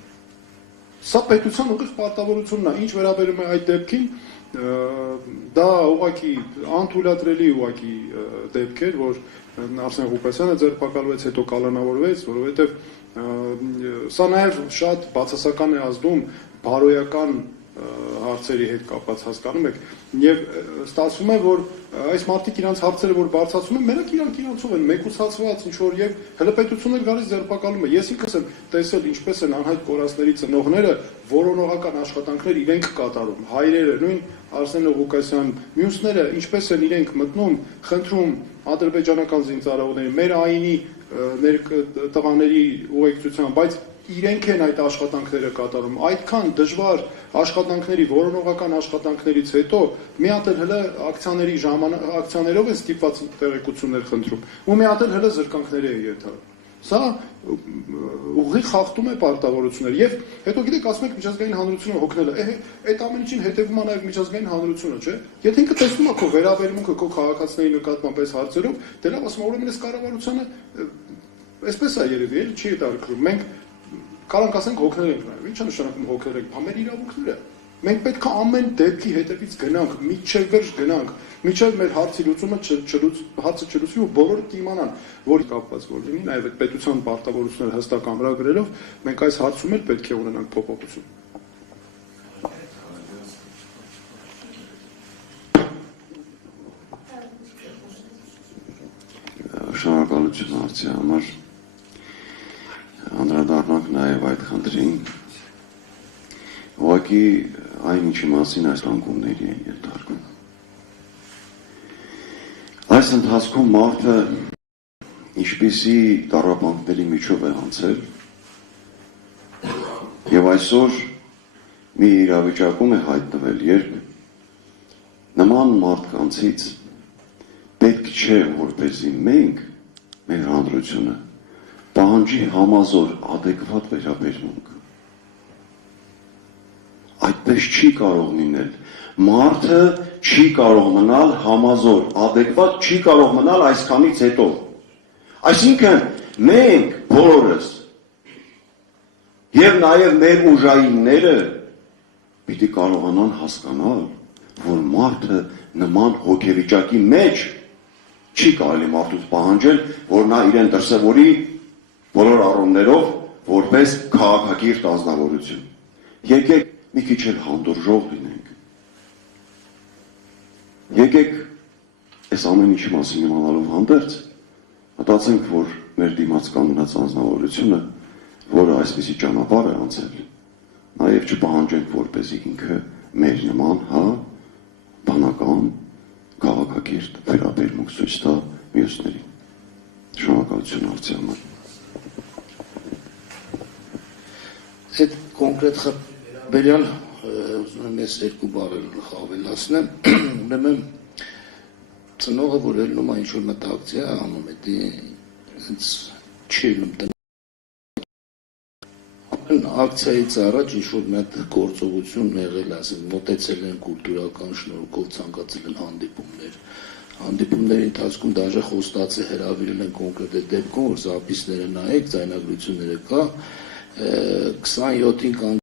Սա պետության ուղիղ պարտավորությունն է, ինչ վերաբերում է այդ դեպքին, դա ուղղակի անթույլատրելի ուղղակի դեպք էր, որ Արսեն Ղուկասյանը ձերբակալվեց, հետո կալանավորվեց, որովհետեւ սա նաեւ շատ բացասական է ազդում բարոյական հարցերի հետ կապված, հասկանում եք, եւ ստացվում է, որ այս մարդիկ իրանց հարցերը որ բարձրացում են, մենակ իրանցով են մեկուսացված ինչ որ եւ հələ պետությունն էլ գալիս ձերբակալում է։ Ես ինքս եմ տեսել ինչպես են անհայտ կորածների ծնողները որոնողական աշխատանքներ իրենք կատարում, հայրերը, նույն Արսեն Ղուկասյան, մյուսները ինչպես են իրենք մտնում, խնդրում ադրբեջանական զինծառայողների, մեր այնի տղաների ուղեկցությամբ, բայց իրենք են այդ աշխատանքները կատարում, այդքան դժվար աշխատանքների, որոնողական աշխատանքներից հետո մի հատ էլ հələ ակցիաներով են ստիպված տեղեկություններ խնդրում, ու մի հատ էլ հələ զրկանքների է ենթարկվում։ Սա ուղիղ խախտում է պարտավորություններ եւ հետո գիտեք ասում եք միջազգային հանրությունը հոգնել է, այդ ամեն ինչին հետևում է նաեւ միջազգային հանրությունը, չէ՞։ Եթե ինքը տեսնում է քո վերաբերմունքը քո քաղաքացիների նկատմամբ այս հարցերով, դե լավ ասում ուրեմն այս կառավարությունը այսպես է երևի, էլի չի դարքրում։ Մենք Կարանք ասենք հոգնել ենք նաև, ի՞նչ է նշանակում հոգնել ենք, մեր իրավունքները։ Մենք պետք է ամեն դեպքի հետևից գնանք, միջև վերջ գնանք, միջև մեր հարցի լուծումը հարցը չլուծվի ու բոլորը կիմանան, որ կապված որ լինի, նաև այդ պետության պարտավորությունները հստակ ամրագրելով, մենք այս հարցում էլ պետք է ունենանք փոփոխություն։ Շնորհակալություն հարցի համար։ Անդրադառնանք նաև այդ խնդրին, ուղղակի այն ինչի մասին այս անկումների են ենթարկվում։ Այս ընթացքում մարդը ինչպիսի տառապանքների միջով է անցել եւ այսօր մի իրավիճակում է հայտնվել, երբ նման մարդկանցից պետք չէ, որպեսզի մենք, մեր հանրությունը, պահանջի համազոր ադեկվատ վերաբերմունք։ Այդպես չի կարող լինել։ Մարդը չի կարող մնալ համազոր, ադեկվատ չի կարող մնալ այսքանից հետո։ Այսինքն մենք բոլորս եւ նաեւ մեր ուժայինները պիտի կարողանան հասկանալ, որ մարդը նման հոգեվիճակի մեջ չի կարելի մարդուց պահանջել, որ նա իրեն դրսևորի բոլոր առումներով որպես քաղաքակիրթ անձնավորություն։ Եկեք մի քիչ էլ հանդուրժող լինենք։ Եկեք այս ամեն ինչի մասին իմանալով հանդերձ մտածենք, որ մեր դիմաց կանգնած անձնավորությունը, որը այսպիսի ճանապարհ է անցել, նաև չպահանջենք, որպեսզի ինքը մեր նման, բանական, քաղաքակիրթ վերաբերմունք ցույց տա մյուսներին։ Շնորհակալություն հարցի համար։ Այդ կոնկրետ խաբերյալ ուզում եմ ես երկու բառեր ավելացնեմ, ուրեմն ծնողը որ ելնում է ինչ-որ մտակցիա անում է, հենց չի ելնում ակցիայից առաջ ինչ-որ մի հատ գործողություն եղել, ասենք մոտեցել են կուլտուրական շնորհքով ցանկացել են հանդիպումների ընթացքում դաժե խոստացը հրավիրել են կոնկրետ այդ դեպքում, որ զապիսները նայեք, ձայնագրությունները կա, 27-ին կանգ